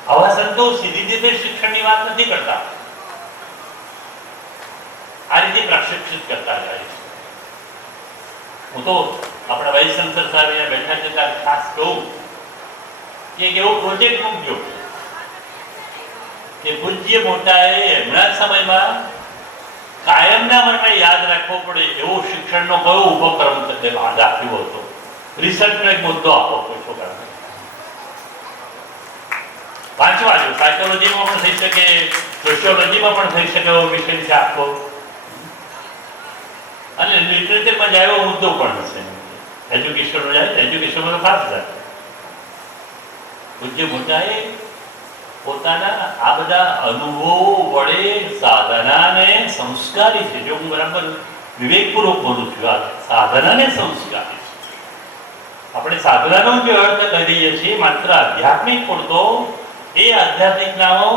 આવા સંતો સીધી રીતે શિક્ષણની વાત નથી કરતા, આ રીતે પ્રશિક્ષિત કરતા જાય છે. હું તો આપણા વૈશંકર સાહેબ અહીંયા બેઠા છે ત્યારે ખાસ કહું કે એવો પ્રોજેક્ટ મૂકજો કે પૂજ્ય મોટાએ એમના સમયમાં કાયમના માટે યાદ રાખવો પડે એવો શિક્ષણનો કયો ઉપક્રમ રાખ્યો હતો. રિસર્ચનો એક મુદ્દો આપો કોઈ છોકરાને. વાંચવા જો, સાયકોલોજીમાં પણ થઈ શકે, સોશિયોલોજીમાં પણ થઈ શકે એવો વિષય છે આખો. અને લિટરેચરમાં જાય એવો મુદ્દો પણ હશે. એજ્યુકેશનમાં જાય તો એજ્યુકેશનમાં તો ખાસ જાય. પૂજ્ય મોટાએ પોતાના આ બધા અનુભવો વડે સાધનાને સંસ્કારી છે. જો હું બરાબર વિવેકપૂર્વક બોલું છું, આ સાધનાને સંસ્કારી છે. આપણે સાધનાનો જે અર્થ કરીએ છીએ માત્ર આધ્યાત્મિક પૂરતો, એ આધ્યાત્મિક નામો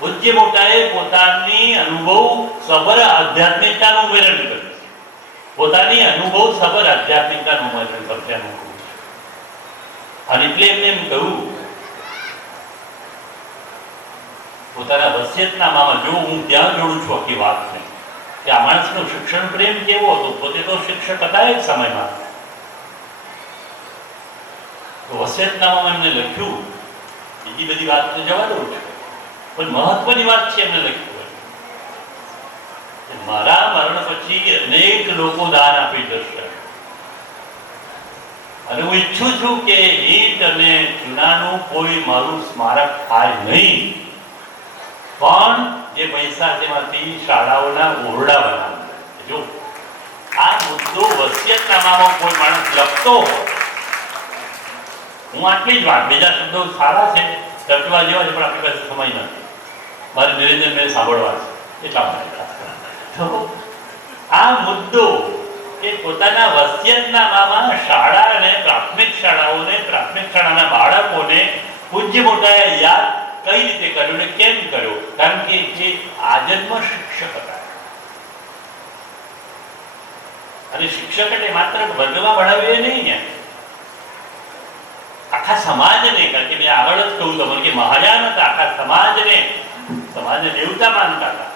પૂજ્ય મોટાએ પોતાની અનુભવ સબર આધ્યાત્મિકતાનું વર્ણન કર્યું છે. પોતાની અનુભવ સબર આધ્યાત્મિકતાનું વર્ણન કરશે અનુભવ. અને એટલે એમને એમ કહ્યું પોતાના વસિયતનામામાં, જો હું ત્યાં જોડું છું આખી વાતને, કે આ માણસનો શિક્ષણ પ્રેમ કેવો હતો. પોતે તો શિક્ષક હતા એક સમયમાં. તો વસિયતનામામાં એમને લખ્યું, બીજી બધી વાત તો જવા દઉં છું, પણ મહત્વની વાત છે એમને લખ્યું કે મારા મરણ પછી અનેક લોકો દાન આપી જશે અને હું ઈચ્છું છું કે ઈંટ અને ચૂનાનું કોઈ મારું સ્મારક થાય નહીં, પણ જે પૈસા તેમાંથી શાળાઓના ઓરડા બનાવે. જો આ મુદ્દો વસિયતનામામાં કોઈ માણસ લખતો હોય, હું આટલી જ વાત, બીજા શબ્દો સારા છે ચર્ચવા જેવા છે, પણ આપણી પાસે સમય નથી. મારે નિરંજનભાઈ સાંભળવા છે એટલા માટે. તો આ મુદ્દો એ પોતાના વસિયતનામામાં શાળા અને પ્રાથમિક શાળાઓને, પ્રાથમિક શાળાના બાળકોને પૂજ્ય મોટાએ યાદ કઈ રીતે કર્યો ને કેમ કર્યો? કારણ કે જે આજન્મ શિક્ષક હતા, અને શિક્ષક એટલે માત્ર વર્ગમાં ભણાવીએ નહીં ને, આખા સમાજને, કારણ કે મેં આગળ જ કહ્યું તમને કે મહાયાન હતા, આખા સમાજને દેવતા માનતા હતા.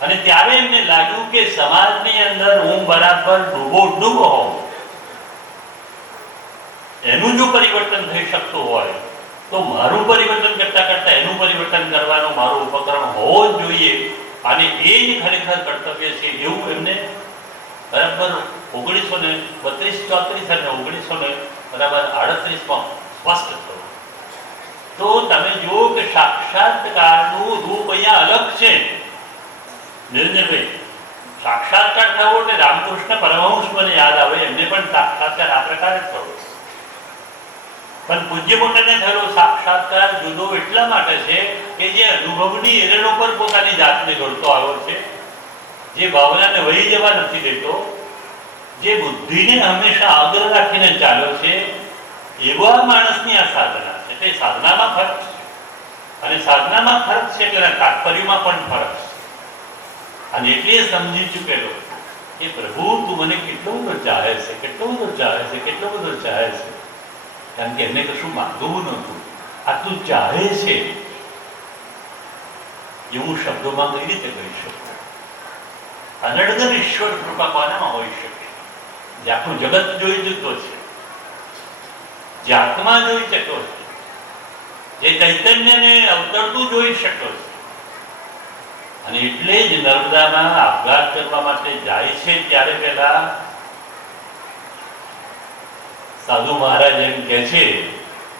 અને ત્યારે એમને લાગ્યું કે સમાજની અંદર હું બરાબર ડૂબો હોઉં, એનું જો પરિવર્તન થઈ શકતું હોય તો મારું પરિવર્તન કરતા કરતા એનું પરિવર્તન કરવાનો મારો ઉપક્રમ હોવો જ જોઈએ, અને એ જ ખરેખર કર્તવ્ય છે. એવું એમને બરાબર 1932-34 અને 1938 સ્પષ્ટ થયું. તો તમે જુઓ કે સાક્ષાત્કારનું રૂપ અહીંયા અલગ છે. નિરંજનભાઈ, સાક્ષાત્કાર થવો એટલે રામકૃષ્ણ પરમહંસ મને યાદ આવે, એમને પણ સાક્ષાત્કાર આ પ્રકારે થયો. પણ પૂજ્ય મોટાને થયેલો સાક્ષાત્કાર જુદો એટલા માટે છે કે જે અનુભવની એરણો પર પોતાની જાતને જોડતો આવ્યો છે, જે ભાવનાને વહી જવા નથી દેતો, જે બુદ્ધિને હંમેશા અગ્ર રાખીને ચાલ્યો છે, એવા માણસની આ સાધના છે. તે સાધનામાં ફરક છે, અને સાધનામાં ફરક છે એટલે તાત્પર્યમાં પણ ફરક છે. અને એટલે સમજી ચૂકેલો કે પ્રભુ તું મને કેટલો બધો ચાહે છે, કેટલો બધો ચાહે છે, કેટલો બધો ચાહે છે. કારણ કે એમને કશું માંગવું નહોતું, આટલું ચાહે છે એવું શબ્દોમાં કઈ રીતે કહી શકું? અનડગર ઈશ્વર કૃપા કોનામાં હોઈ શકે? જે આખું જગત જોઈ ચૂક્યો છે, જે આત્મા જોઈ શક્યો છે, જે ચૈતન્યને અવતરતું જોઈ શક્યો છે. અને એટલે જ નર્મદામાં આપઘાત કરવા માટે જાય છે ત્યારે પહેલા સાધુ મહારાજ એમ કહે છે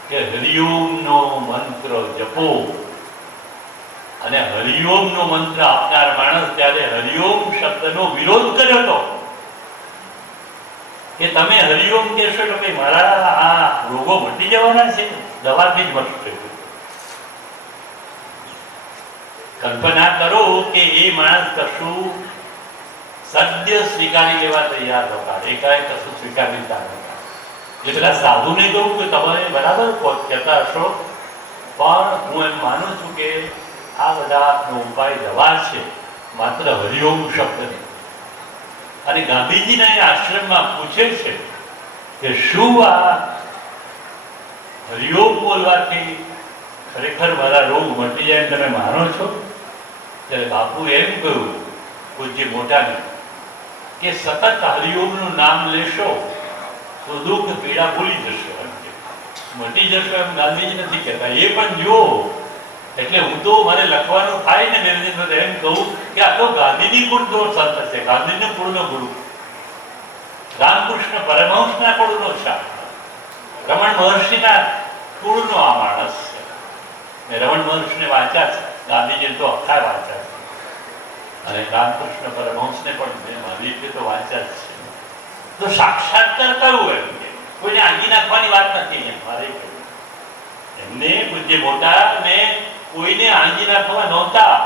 કે હરિઓમનો મંત્ર જપો, અને હરિઓમનો મંત્ર આપનાર માણસ ત્યારે હરિઓમ શબ્દનો વિરોધ કર્યો હતો કે તમે હરિઓમ કહેશો એટલે ભાઈ મારા આ રોગો મટી જવાના છે, દવાથી જ મટશે. કલ્પના કરો કે એ માણસ કશું સદ્ય સ્વીકારી લેવા તૈયાર હતા, એકાએક કશું સ્વીકારી લેતા હતા. જે પેલા સાધુને કહું કે તમે બરાબર કહેતા હશો, પણ હું એમ માનું છું કે આ બધાનો ઉપાય દવા છે, માત્ર હરિઓમ શબ્દ નહીં. અને ગાંધીજીના આશ્રમમાં પૂછે છે કે શું આ હરિઓમ બોલવાથી ખરેખર મારા રોગ મટી જાય તમે માનો છો? ત્યારે બાપુ એમ કહ્યું પૂજ્ય મોટાને કે સતત હરિઓમનું નામ લેશો તો દુઃખ પીડા ભૂલી જશો, મટી જશો એમ ગાંધીજી નથી કહેતા. એ પણ જો એટલે હું તો મારે લખવાનું થાય ને નિરંજન એમ કહું કે આ તો ગાંધીની કુળનો સંત છે, ગાંધીની કુળનો ગુરુ, રામકૃષ્ણ પરમહંસના કુળનો શાસ્ત્ર, રમણ મહર્ષિના કુળનો આ માણસ છે. મેં રમણ મહર્ષિને વાંચ્યા છે, ગાંધીજીને તો અખા વાંચ્યા છે, અને રામકૃષ્ણ પરમહંસને પણ મેં મારી રીતે તો વાંચ્યા જ છે. તો સાક્ષાત્કાર કરવું એમ કે કોઈને આંગી નાખવાની વાત નથી. મારે એમને પૂજ્ય મોટાને કોઈને આંગી નાખવા નહોતા,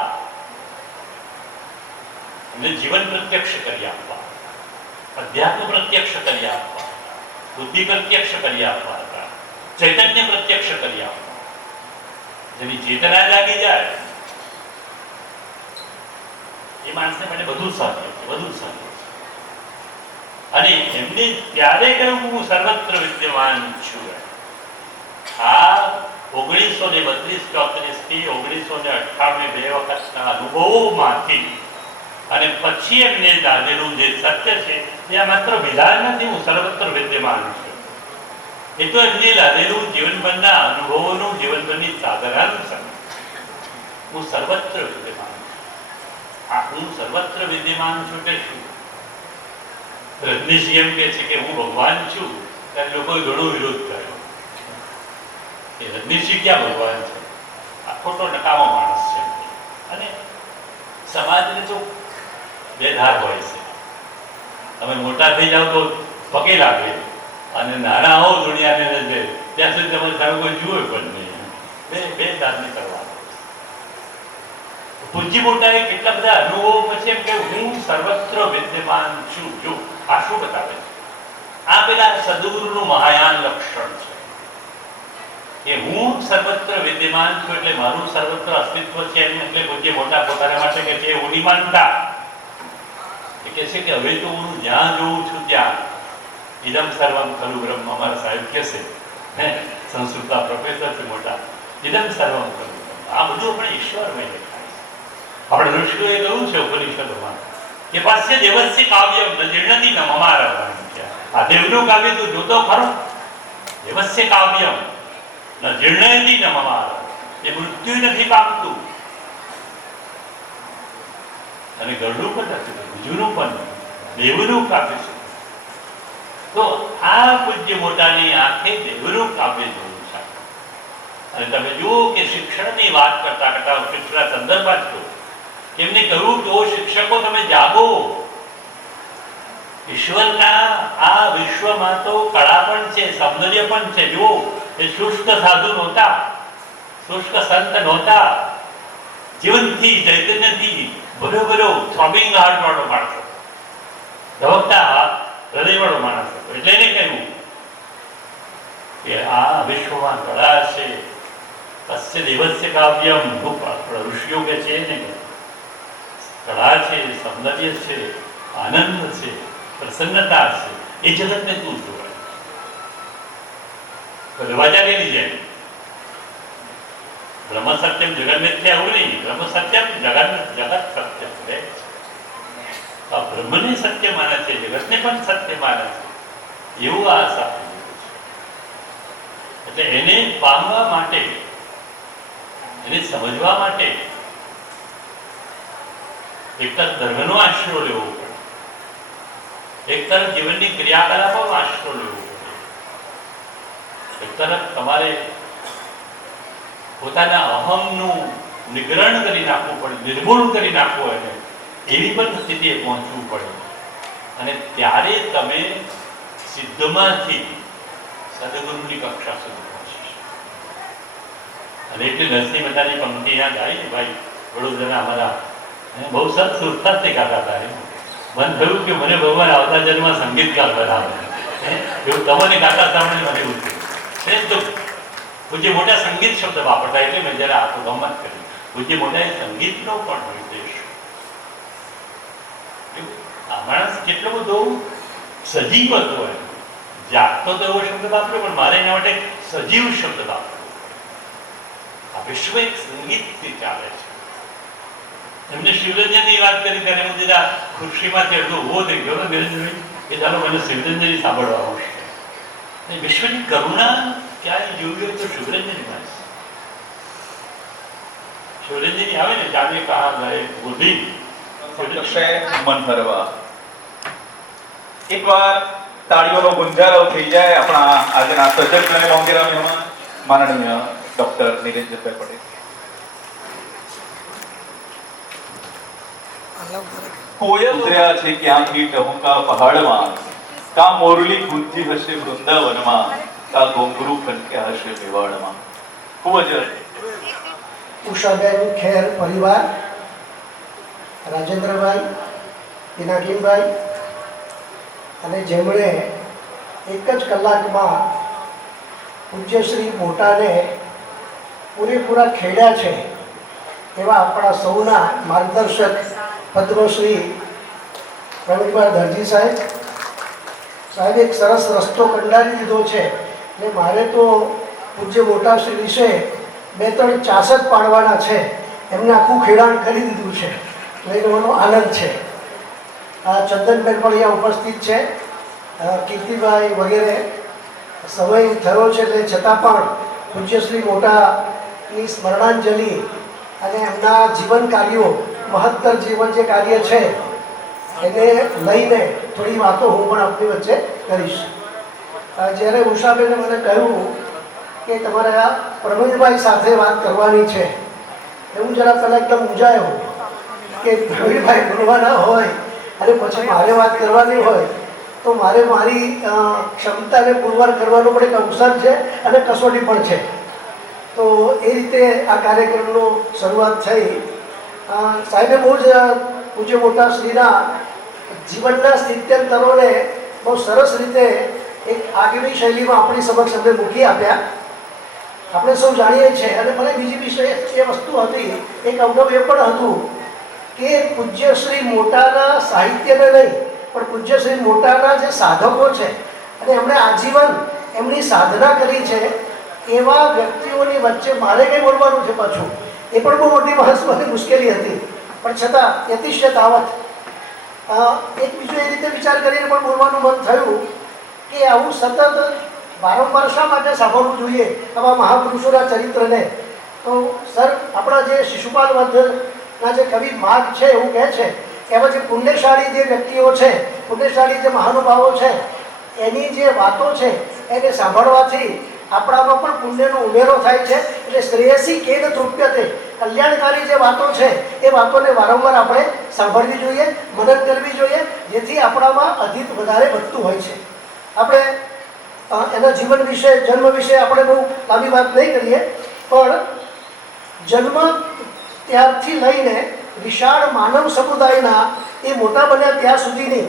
એમને જીવન પ્રત્યક્ષ કરી આપવા, અધ્યાત્મ પ્રત્યક્ષ કરી આપવા, બુદ્ધિ પ્રત્યક્ષ કરી આપવા હતા. ચૈતન્ય પ્રત્યક્ષ કરી આપો. જેની ચેતના લાગી જાય એ માણસને માટે બધું સાધ્ય છે, બધું સાધ્ય છે. અને એમને ત્યારે કહ્યું હું સર્વત્ર વિદ્યમાન છું. આ 1932-34 થી 1998 બે વખતના અનુભવોમાંથી અને પછી એમને દાદેલું જે સત્ય છે એ આ માત્ર વિધાન નથી, હું સર્વત્ર વિદ્યમાન છું. એ તો એમને લાદેલું જીવનભરના અનુભવોનું જીવનભરની સાધારણ છે. હું સર્વત્ર વિદ્યમાન છું. આ હું સર્વત્ર વિદ્યમાન છું કે શું? રજનીશ એમ કે છે કે હું ભગવાન છું, ત્યારે લોકોએ ઘણો વિરોધ કર્યો કે રજનીશજી ક્યાં ભગવાન છે, આ ખોટો નકામો માણસ છે. અને સમાજને તો બે ધાર હોય છે. તમે મોટા થઈ જાઓ તો પગે લાગે અને નાના હો દુનિયાને નજરે ત્યાં સુધી તમારે સારું કોઈ જુએ પણ નહીં. બે ધારને કરવા પૂંજી મોટાએ કેટલા બધા અનુભવો પછી એમ કે હું સર્વત્ર વિદ્યમાન છું. જો આ શું બતાવે છે? આ પેલા સદગુરુનું મહાયાન લક્ષણ છે કે હું સર્વત્ર વિદ્યમાન છું એટલે મારું સર્વત્ર અસ્તિત્વ છે. એમ એટલે પૂજ્ય મોટા પોતાના માટે કે છે એવું નહીં માનતા. એ કહે છે કે હવે તો હું જ્યાં જોઉં છું ત્યાં ઇદમ સર્વમ ખલુ બ્રહ્મ. અમારા સાહેબ કહે છે હે સંસ્કૃતના પ્રોફેસર છે મોટા, ઇદમ સર્વમ ખલુ બ્રહ્મ. આ બધું આપણે ઈશ્વરમય દેખાય છે. આપણે ઋષિઓએ કહ્યું છે ઉપનિષદોમાં કે પાસ્ય દેવસ્ય કાવ્યમ ન જીર્ણતિ ન મમારા. આ દેવનું કાવ્ય તું જોતો ખરો? દેવસ્ય કાવ્યમ ન જીર્ણતિ ન મમારા. એ મૃત્યુ નથી પામતું અને ગરડું પણ નથી, બીજુંનું પણ દેવનું કાવ્ય છે. તો આ પૂજ્ય મોટાની આંખે દેવનું કાવ્ય જોયું છે. અને તમે જુઓ કે શિક્ષણની વાત કરતા કરતા શિક્ષણના સંદર્ભમાં જ એમને કહ્યું કે ઓ શિક્ષકો તમે જાગો. ઈશ્વરના આ વિશ્વમાં તો કળા પણ છે, સૌંદર્ય પણ છે. જુઓ એ શુષ્ક સાધુ નહોતા, શુષ્ક સંત નહોતા, જીવનથી ચૈતન્યથી ભર્યો થ્રોબિંગ હાર્ટ વાળો માણસ, ધબકતા હૃદય વાળો માણસ હતો. એટલે એને કહ્યું કે આ વિશ્વમાં કળા છે. કસ્ય દેવસ્ય કાવ્યમ. ઋષિઓ કે છે ને કળા છે, સૌંદર્ય છે, આનંદ છે, પ્રસન્નતા છે. એ જગતને તું જોવાય. દરવાજા કેની જેમ બ્રહ્મ સત્યમ જગત મિથ્યા એવું નહીં. બ્રહ્મ સત્યમ જગત સત્યમ છે. આ બ્રહ્મને સત્ય માને છે, જગતને પણ સત્ય માને છે. એવું આ સાથે એટલે એને પામવા માટે, એને સમજવા માટે એક તરફ ધર્મનો આશરો લેવો પડે, એક તરફ જીવનની ક્રિયાકલાપોનો આશરો લેવો પડે, એક તરફ તમારે પોતાના અહમનું નિગ્રહણ કરી નાખવું પડે, નિર્મૂળ કરી નાખવું એને એવી પણ સ્થિતિએ પહોંચવું પડે. અને ત્યારે તમે સિદ્ધમાંથી સદગુરુની કક્ષા સુધી પહોંચી. અને એટલે નરસિંહ મહેતાની પંક્તિ યાદ આવી ને ભાઈ, વડોદરા અમારા બહુ સત સુરસાથી ગાતા હતા. મન થયું કે મને ભગવાન આવતા જન્મમાં સંગીતકાર બનાવે. એવું તમને ગાતા સાંભળે મને એવું થયું. તો પૂજ્ય મોટા સંગીત શબ્દ વાપરતા એટલે મેં જરા આખો ગમત કરી. પૂજ્ય મોટાએ સંગીતનો પણ નિર્દેશ. આ માણસ કેટલો બધો સજીવ હતો. એમ જાગતો તો એવો શબ્દ વાપર્યો, પણ મારે એના માટે સજીવ શબ્દ વાપર્યો. આ વિશ્વ એક સંગીતથી ચાલે છે. એમને શિવરંજનની વાત કરી ત્યારે હું જરા ખુરશીમાંથી અડધો ઉભો થઈ ગયો ને નિરંજનભાઈ કે ચાલો મને શિવરંજની સાંભળવા આવશે. વિશ્વની કરુણા ક્યાંય જોવી હોય તો શિવરંજનીમાં છે. શિવરંજની આવે ને જાણે કહા ગયે બુદ્ધિ મન હરવા. એકવાર તાળીઓનો ગુંજારો થઈ જાય આપણા આજના સજ્જન અને મોંઘેરા મહેમાન માનનીય ડોક્ટર નિરંજનભાઈ પટેલ. કોયલ ઉતર્યા છે ક્યાંથી ટહુકા પહાડમાં, કા મોરલી ગુંજી હશે વૃંદાવનમાં, કા ઘોંઘરું ખનક્યા હશે મેવાડમાં. ખૂબ જ ઉષાબેન ખેર પરિવાર, રાજેન્દ્રભાઈ, પિનાકીનભાઈ, અને જેમણે એક જ કલાકમાં પૂજ્ય શ્રી મોટાને પૂરેપૂરા ખેડ્યા છે એવા આપણા સૌના માર્ગદર્શક પદ્મશ્રી પ્રવીણકુમાર દરજી સાહેબ એક સરસ રસ્તો કંડારી દીધો છે ને મારે તો પૂજ્ય મોટાશ્રી વિશે 2-3 ચાસત પાડવાના છે. એમને આખું ખેડાણ કરી દીધું છે, લઈને મને આનંદ છે. ચંદનબેન પણ અહીંયા ઉપસ્થિત છે, કીર્તિભાઈ વગેરે. સમય થયો છે એટલે છતાં પણ પૂજ્યશ્રી મોટાની સ્મરણાંજલિ અને એમના જીવન કાર્યો, મહત્તર જીવન જે કાર્ય છે એને લઈને થોડી વાતો હું પણ આપણી વચ્ચે કરીશ. જ્યારે ઉષાબેને મને કહ્યું કે તમારે પ્રવીણભાઈ સાથે વાત કરવાની છે, એવું જરા પહેલાં એકદમ મૂંઝાયો કે પ્રવીણભાઈ બોલવાના હોય અને પછી મારે વાત કરવાની હોય તો મારે મારી ક્ષમતાને પુરવાર કરવાનો પણ એક અવસર છે અને કસોટી પણ છે. તો એ રીતે આ કાર્યક્રમનો શરૂઆત થઈ. સાહેબે બહુ જ પૂજ્ય મોટાશ્રીના જીવનના સ્થિત્યંતરોને બહુ સરસ રીતે એક આગવી શૈલીમાં આપણી સમક્ષ અમને મૂકી આપ્યા. આપણે સૌ જાણીએ છીએ અને મને બીજી વિષય એ વસ્તુ હતી, એક અવનવ એ પણ હતું કે પૂજ્યશ્રી મોટાના સાહિત્યને નહીં પણ પૂજ્યશ્રી મોટાના જે સાધકો છે અને એમણે આજીવન એમની સાધના કરી છે એવા વ્યક્તિઓની વચ્ચે મારે કંઈ બોલવાનું છે પાછું, એ પણ બહુ મોટી માણસમાંથી મુશ્કેલી હતી. પણ છતાં યતિષ્ય તાવત એક બીજો એ રીતે વિચાર કરીને પણ બોલવાનું મન થયું કે આવું સતત વારંવાર શા માટે સાંભળવું જોઈએ આવા મહાપુરુષોના ચરિત્રને. તો સર, આપણા જે શિશુપાલ વર્ધના જે કવિ માર્ગ છે એવું કહે છે કે એમાં જે પુણ્યશાળી જે વ્યક્તિઓ છે, પુણ્યશાળી જે મહાનુભાવો છે, એની જે વાતો છે એને સાંભળવાથી આપણામાં પણ પુણ્યનો ઉમેરો થાય છે. એટલે શ્રેયસી કેન તૃપ્યતે, કલ્યાણકારી જે વાતો છે એ વાતોને વારંવાર આપણે સાંભળવી જોઈએ, મદદ કરવી જોઈએ, જેથી આપણામાં અધિત વધારે વધતું હોય છે. આપણે એના જીવન વિશે, જન્મ વિશે આપણે બહુ લાંબી વાત નહીં કરીએ, પણ જન્મ ત્યારથી લઈને વિશાળ માનવ સમુદાયના એ મોટા બન્યા ત્યાં સુધીની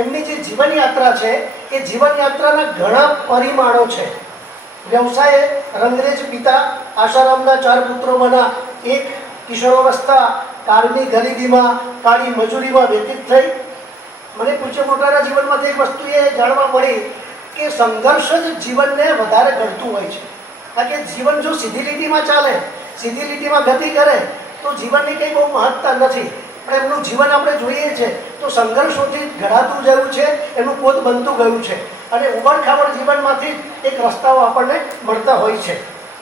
એમની જે જીવનયાત્રા છે એ જીવનયાત્રાના ઘણા પરિમાણો છે. વ્યવસાયે રંગરેજ પિતા, આશારામના 4 પુત્રોમાંના એક, કિશોરાવસ્થા કાળની ગરીબીમાં, કાળી મજૂરીમાં વ્યતીત થઈ. મને પૂજ્ય મોટાના જીવનમાંથી એક વસ્તુ એ જાણવા મળી કે સંઘર્ષ જ જીવનને વધારે ઘડતું હોય છે. કારણ કે જીવન જો સીધી લીટીમાં ચાલે, સીધી લીટીમાં ગતિ કરે તો જીવનની કંઈ બહુ મહત્તા નથી. પણ એમનું જીવન આપણે જોઈએ છે તો સંઘર્ષોથી ઘડાતું ગયું છે, એનું પોત બનતું ગયું છે અને ઉબડખાબડ જીવનમાંથી એક રસ્તાઓ આપણને મળતા હોય છે.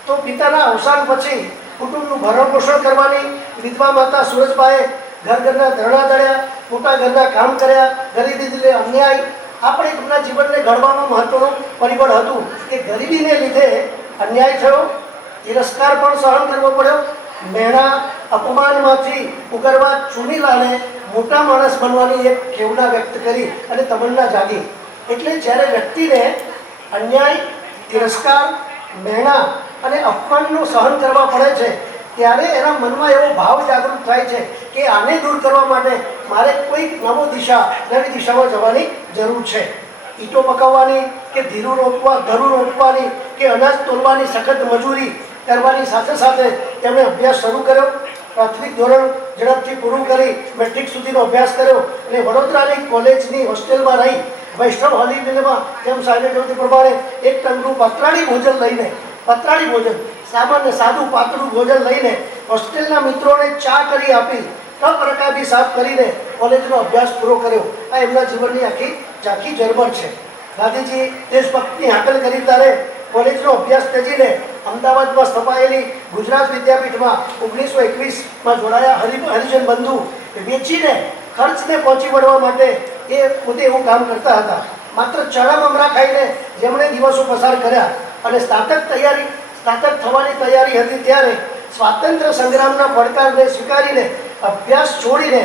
તો પિતાના અવસાન પછી કુટુંબનું ભરણ પોષણ કરવાની વિધવા માતા સુરજબાએ ઘરના ધરણા દળ્યા, મોટા ઘરના કામ કર્યા, ગરીબી લીધે અન્યાય આપણે એમના જીવનને ઘડવાનું મહત્વનું પરિબળ હતું કે ગરીબીને લીધે અન્યાય થયો, તિરસ્કાર પણ સહન કરવો પડ્યો, મેણા અપમાનમાંથી ઉગરવા ચુનીલાલે મોટા માણસ બનવાની એક ખેવના વ્યક્ત કરી અને તમન્ના જાગી. એટલે જ્યારે વ્યક્તિને અન્યાય, તિરસ્કાર, મેણા અને અપમાનનું સહન કરવા પડે છે ત્યારે એના મનમાં એવો ભાવ જાગૃત થાય છે કે આને દૂર કરવા માટે મારે કોઈક નવી દિશામાં જવાની જરૂર છે. ઈંટો પકાવવાની કે ધીરું રોપવાની કે અનાજ તોલવાની સખત મજૂરી કરવાની સાથે સાથે તેમણે અભ્યાસ શરૂ કર્યો. પ્રાથમિક ધોરણ ઝડપથી પૂરું કરી મેટ્રિક સુધીનો અભ્યાસ કર્યો અને વડોદરાની કોલેજની હોસ્ટેલમાં રહી વૈષ્ણવ હોલિડેમાં જેમ સાહેબે કહ્યું તે પ્રમાણે 1 ટનનું પતરાળી ભોજન, સામાન્ય સાદું પાતળું ભોજન લઈને હોસ્ટેલના મિત્રોને ચા કરી આપી, કપ રકાબી સાફ કરીને કોલેજનો અભ્યાસ પૂરો કર્યો. આ એમના જીવનની આખી ઝાંખી ઝરમર છે. ગાંધીજી દેશભક્તિની હાકલ કરી ત્યારે કોલેજનો અભ્યાસ ત્યજીને અમદાવાદમાં સ્થપાયેલી ગુજરાત વિદ્યાપીઠમાં 1921માં જોડાયા. હરિજન બંધુ વેચીને ખર્ચને પહોંચી વળવા માટે એ પોતે એવું કામ કરતા હતા. માત્ર ચણા મમરા ખાઈને જેમણે દિવસો પસાર કર્યા અને સ્નાતક થવાની તૈયારી હતી ત્યારે સ્વાતંત્ર્ય સંગ્રામના પડકારને સ્વીકારીને અભ્યાસ છોડીને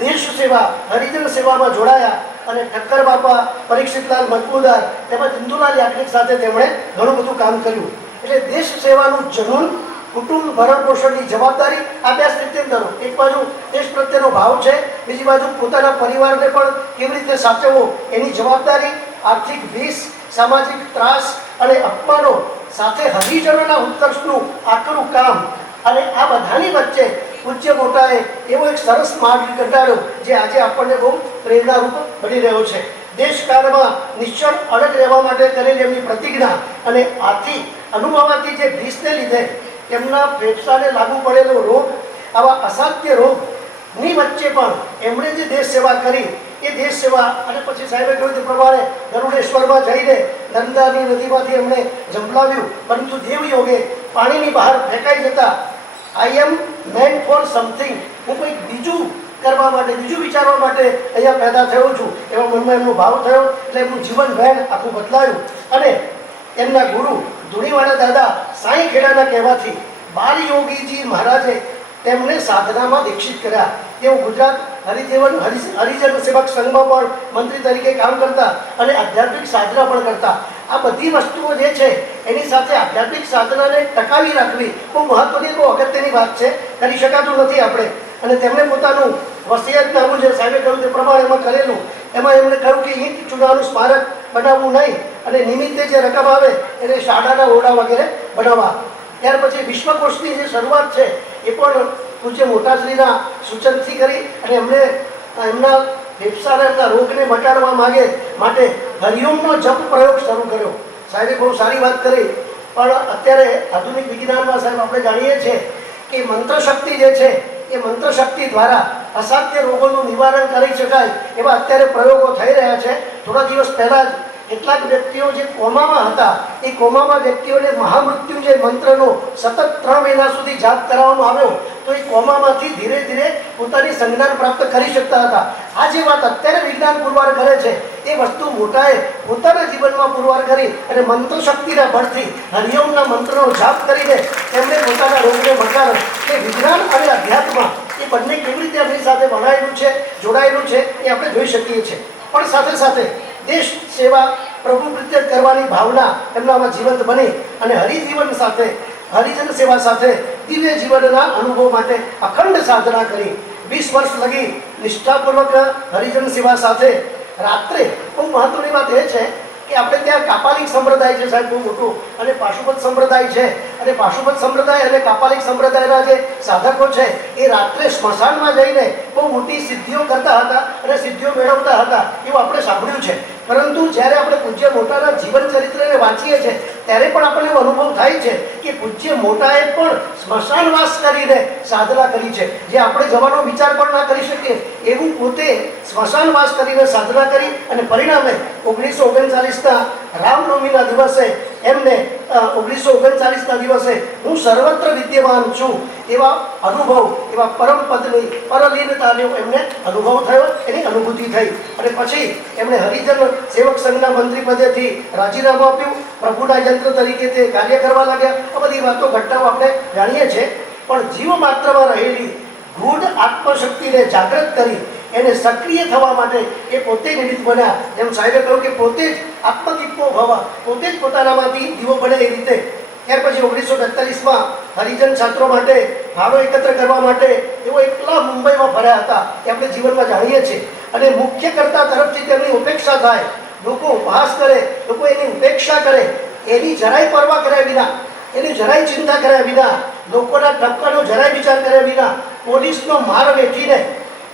દેશ સેવા, હરિજન સેવામાં જોડાયા અને ઠક્કર બાપા, પરીક્ષિતલાલ મજમુદાર તેમજ ઇન્દુલાલ યાજ્ઞિક સાથે તેમણે ઘણું બધું કામ કર્યું. એટલે દેશ સેવાનું જનૂન, કુટુંબ ભરણ પોષણની જવાબદારી, આ 2 સ્થિત્યંતરો. એક બાજુ દેશ પ્રત્યેનો ભાવ છે, બીજી બાજુ પોતાના પરિવારને પણ કેવી રીતે સાચવવો એની જવાબદારી, આર્થિક ભીસ, સામાજિક ત્રાસ અને અપમાનો સાથે હરિજનોના ઉત્કર્ષનું આકરું કામ અને આ બધાની વચ્ચે પૂજ્ય મોટાએ એવો એક સરસ માર્ગ કંટાળ્યો જે આજે આપણને બહુ પ્રેરણારૂપ બની રહ્યો છે. દેશકાળમાં નિશ્ચળ અડગ રહેવા માટે કરેલી એમની પ્રતિજ્ઞા અને આથી અનુભવાથી જે ભીષને લીધે એમના ફેફસાને લાગુ પડેલો રોગ, આવા અસાધ્ય રોગની વચ્ચે પણ એમણે જે દેશ સેવા કરી એ દેશ સેવા અને પછી સાહેબે કહ્યું તે પ્રમાણે ગરુડેશ્વરમાં જઈને નર્મદાની નદીમાંથી એમણે ઝંપલાવ્યું, પરંતુ દેવયોગે પાણીની બહાર ફેંકાઈ જતા આઈ એમ મેન્ટ ફોર સમથિંગ, હું કંઈક બીજું કરવા માટે, બીજું વિચારવા માટે અહીંયા પેદા થયો છું, એવા મનમાં એમનો ભાવ થયો. એટલે એમનું જીવન વેણ આખું બદલાયું અને એમના ગુરુ ધૂણીવાળા દાદા સાંઈ ખેડાના કહેવાથી બાલ યોગીજી મહારાજે તેમને સાધનામાં દીક્ષિત કર્યા. તેઓ ગુજરાત હરિજન સેવક સંઘમાં પણ મંત્રી તરીકે કામ કરતા અને આધ્યાત્મિક સાધના પણ કરતા. આ બધી વસ્તુઓ જે છે એની સાથે આધ્યાત્મિક સાધનાને ટકાવી રાખવી બહુ મહત્વની, બહુ અગત્યની વાત છે. કરી શકાતું નથી આપણે. અને તેમણે પોતાનું વસિયતનામું જે સાહેબે કહ્યું તે પ્રમાણે એમાં કરેલું, એમાં એમણે કહ્યું કે ઈંટ ચૂનાનું સ્મારક બનાવવું નહીં અને નિમિત્તે જે રકમ આવે એને શાળાના ઓરડા વગેરે બનાવવા. ત્યાર પછી વિશ્વકોશની જે શરૂઆત છે એ પણ પૂજ્ય મોટાશ્રીના સૂચનથી કરી અને એમણે એમના ફેફસાના એમના રોગને મટાડવા માટે હરિઓમનો જપ પ્રયોગ શરૂ કર્યો. સાહેબે બહુ સારી વાત કરી. પણ અત્યારે આધુનિક વિજ્ઞાનમાં સાહેબ આપણે જાણીએ છીએ કે મંત્ર શક્તિ જે છે એ મંત્ર શક્તિ દ્વારા અસાધ્ય રોગોનું નિવારણ કરી શકાય એવા અત્યારે પ્રયોગો થઈ રહ્યા છે. થોડા દિવસ પહેલાં જ કેટલાક વ્યક્તિઓ જે કોમામાં હતા એ કોમામાં વ્યક્તિઓને મહામૃત્યુંજય મંત્રનો સતત 3 મહિના સુધી જાપ કરાવવામાં આવ્યો તો એ કોમામાંથી ધીરે ધીરે પોતાની સંજ્ઞાન પ્રાપ્ત કરી શકતા હતા. આ જે વાત અત્યારે વિજ્ઞાન પુરવાર કરે છે એ વસ્તુ મોટાએ પોતાના જીવનમાં પુરવાર કરી અને મંત્ર શક્તિના બળથી હરિઓમના મંત્રનો જાપ કરીને તેમણે પોતાના રોગને મટાડ્યો. એ વિજ્ઞાન અને અધ્યાત્મ એ બંને કેવી રીતે આપણી સાથે ભણાયેલું છે, જોડાયેલું છે એ આપણે જોઈ શકીએ છીએ. પણ સાથે સાથે દેશ સેવા, પ્રભુ પ્રત્યે કરવાની ભાવના એમનામાં જીવંત બની અને હરિજીવન સાથે, હરિજન સેવા સાથે દિવ્ય જીવનના અનુભવ માટે અખંડ સાધના કરી. 20 વર્ષ લગી નિષ્ઠાપૂર્વક હરિજન સેવા સાથે રાત્રે બહુ મહત્વની વાત એ છે કે આપણે ત્યાં કાપાલિક સંપ્રદાય છે સાહેબ બહુ મોટું, અને પાશુપત સંપ્રદાય છે. અને પાશુપત સંપ્રદાય અને કાપાલિક સંપ્રદાયના જે સાધકો છે એ રાત્રે સ્મશાનમાં જઈને બહુ મોટી સિદ્ધિઓ કરતા હતા અને સિદ્ધિઓ મેળવતા હતા એવું આપણે સાંભળ્યું છે. પરંતુ જ્યારે આપણે પૂજ્ય મોટાના જીવન ચરિત્રને વાંચીએ છીએ ત્યારે પણ આપણને એવો અનુભવ થાય છે કે પૂજ્ય મોટાએ પણ સ્મશાનવાસ કરીને સાધના કરી છે. જે આપણે જવાનો વિચાર પણ ના કરી શકીએ એવું પોતે સ્મશાનવાસ કરીને સાધના કરી અને પરિણામે 1939ના રામનવમીના દિવસે એમને 1939ના દિવસે હું સર્વત્ર વિદ્યમાન છું એવા અનુભવ, એવા પરમ પદની પરલીનતાનો એમને અનુભવ થયો, એની અનુભૂતિ થઈ. અને પછી એમણે હરિજન સેવક સંઘના મંત્રી પદેથી રાજીનામું આપ્યું, પ્રભુના યંત્ર તરીકે તે કાર્ય કરવા લાગ્યા. આ બધી વાતો ઘટનાઓ આપણે જાણીએ છીએ. પણ જીવ માત્રમાં રહેલી ગૂઢ આત્મશક્તિને જાગૃત કરી એને સક્રિય થવા માટે એ પોતે નિમિત્ત બન્યા. જેમ સાહેબે કહ્યું કે પોતે જ આત્મદીપો ભવા, પોતે જ પોતાનામાંથી દીવો બને એ રીતે. ત્યાર પછી 1942માં હરિજન છાત્રો માટે ફાળો એકત્ર કરવા માટે તેઓ એકલા મુંબઈમાં ફર્યા હતા એ આપણે જીવનમાં જાણીએ છીએ. અને મુખ્ય કર્તા તરફથી તેમની ઉપેક્ષા થાય, લોકો ઉપહાસ કરે, લોકો એની ઉપેક્ષા કરે, એની જરાય પરવા કર્યા વિના, એની જરાય ચિંતા કર્યા વિના, લોકોના ઠપકાનો જરાય વિચાર કર્યા વિના, પોલીસનો માર વેઠીને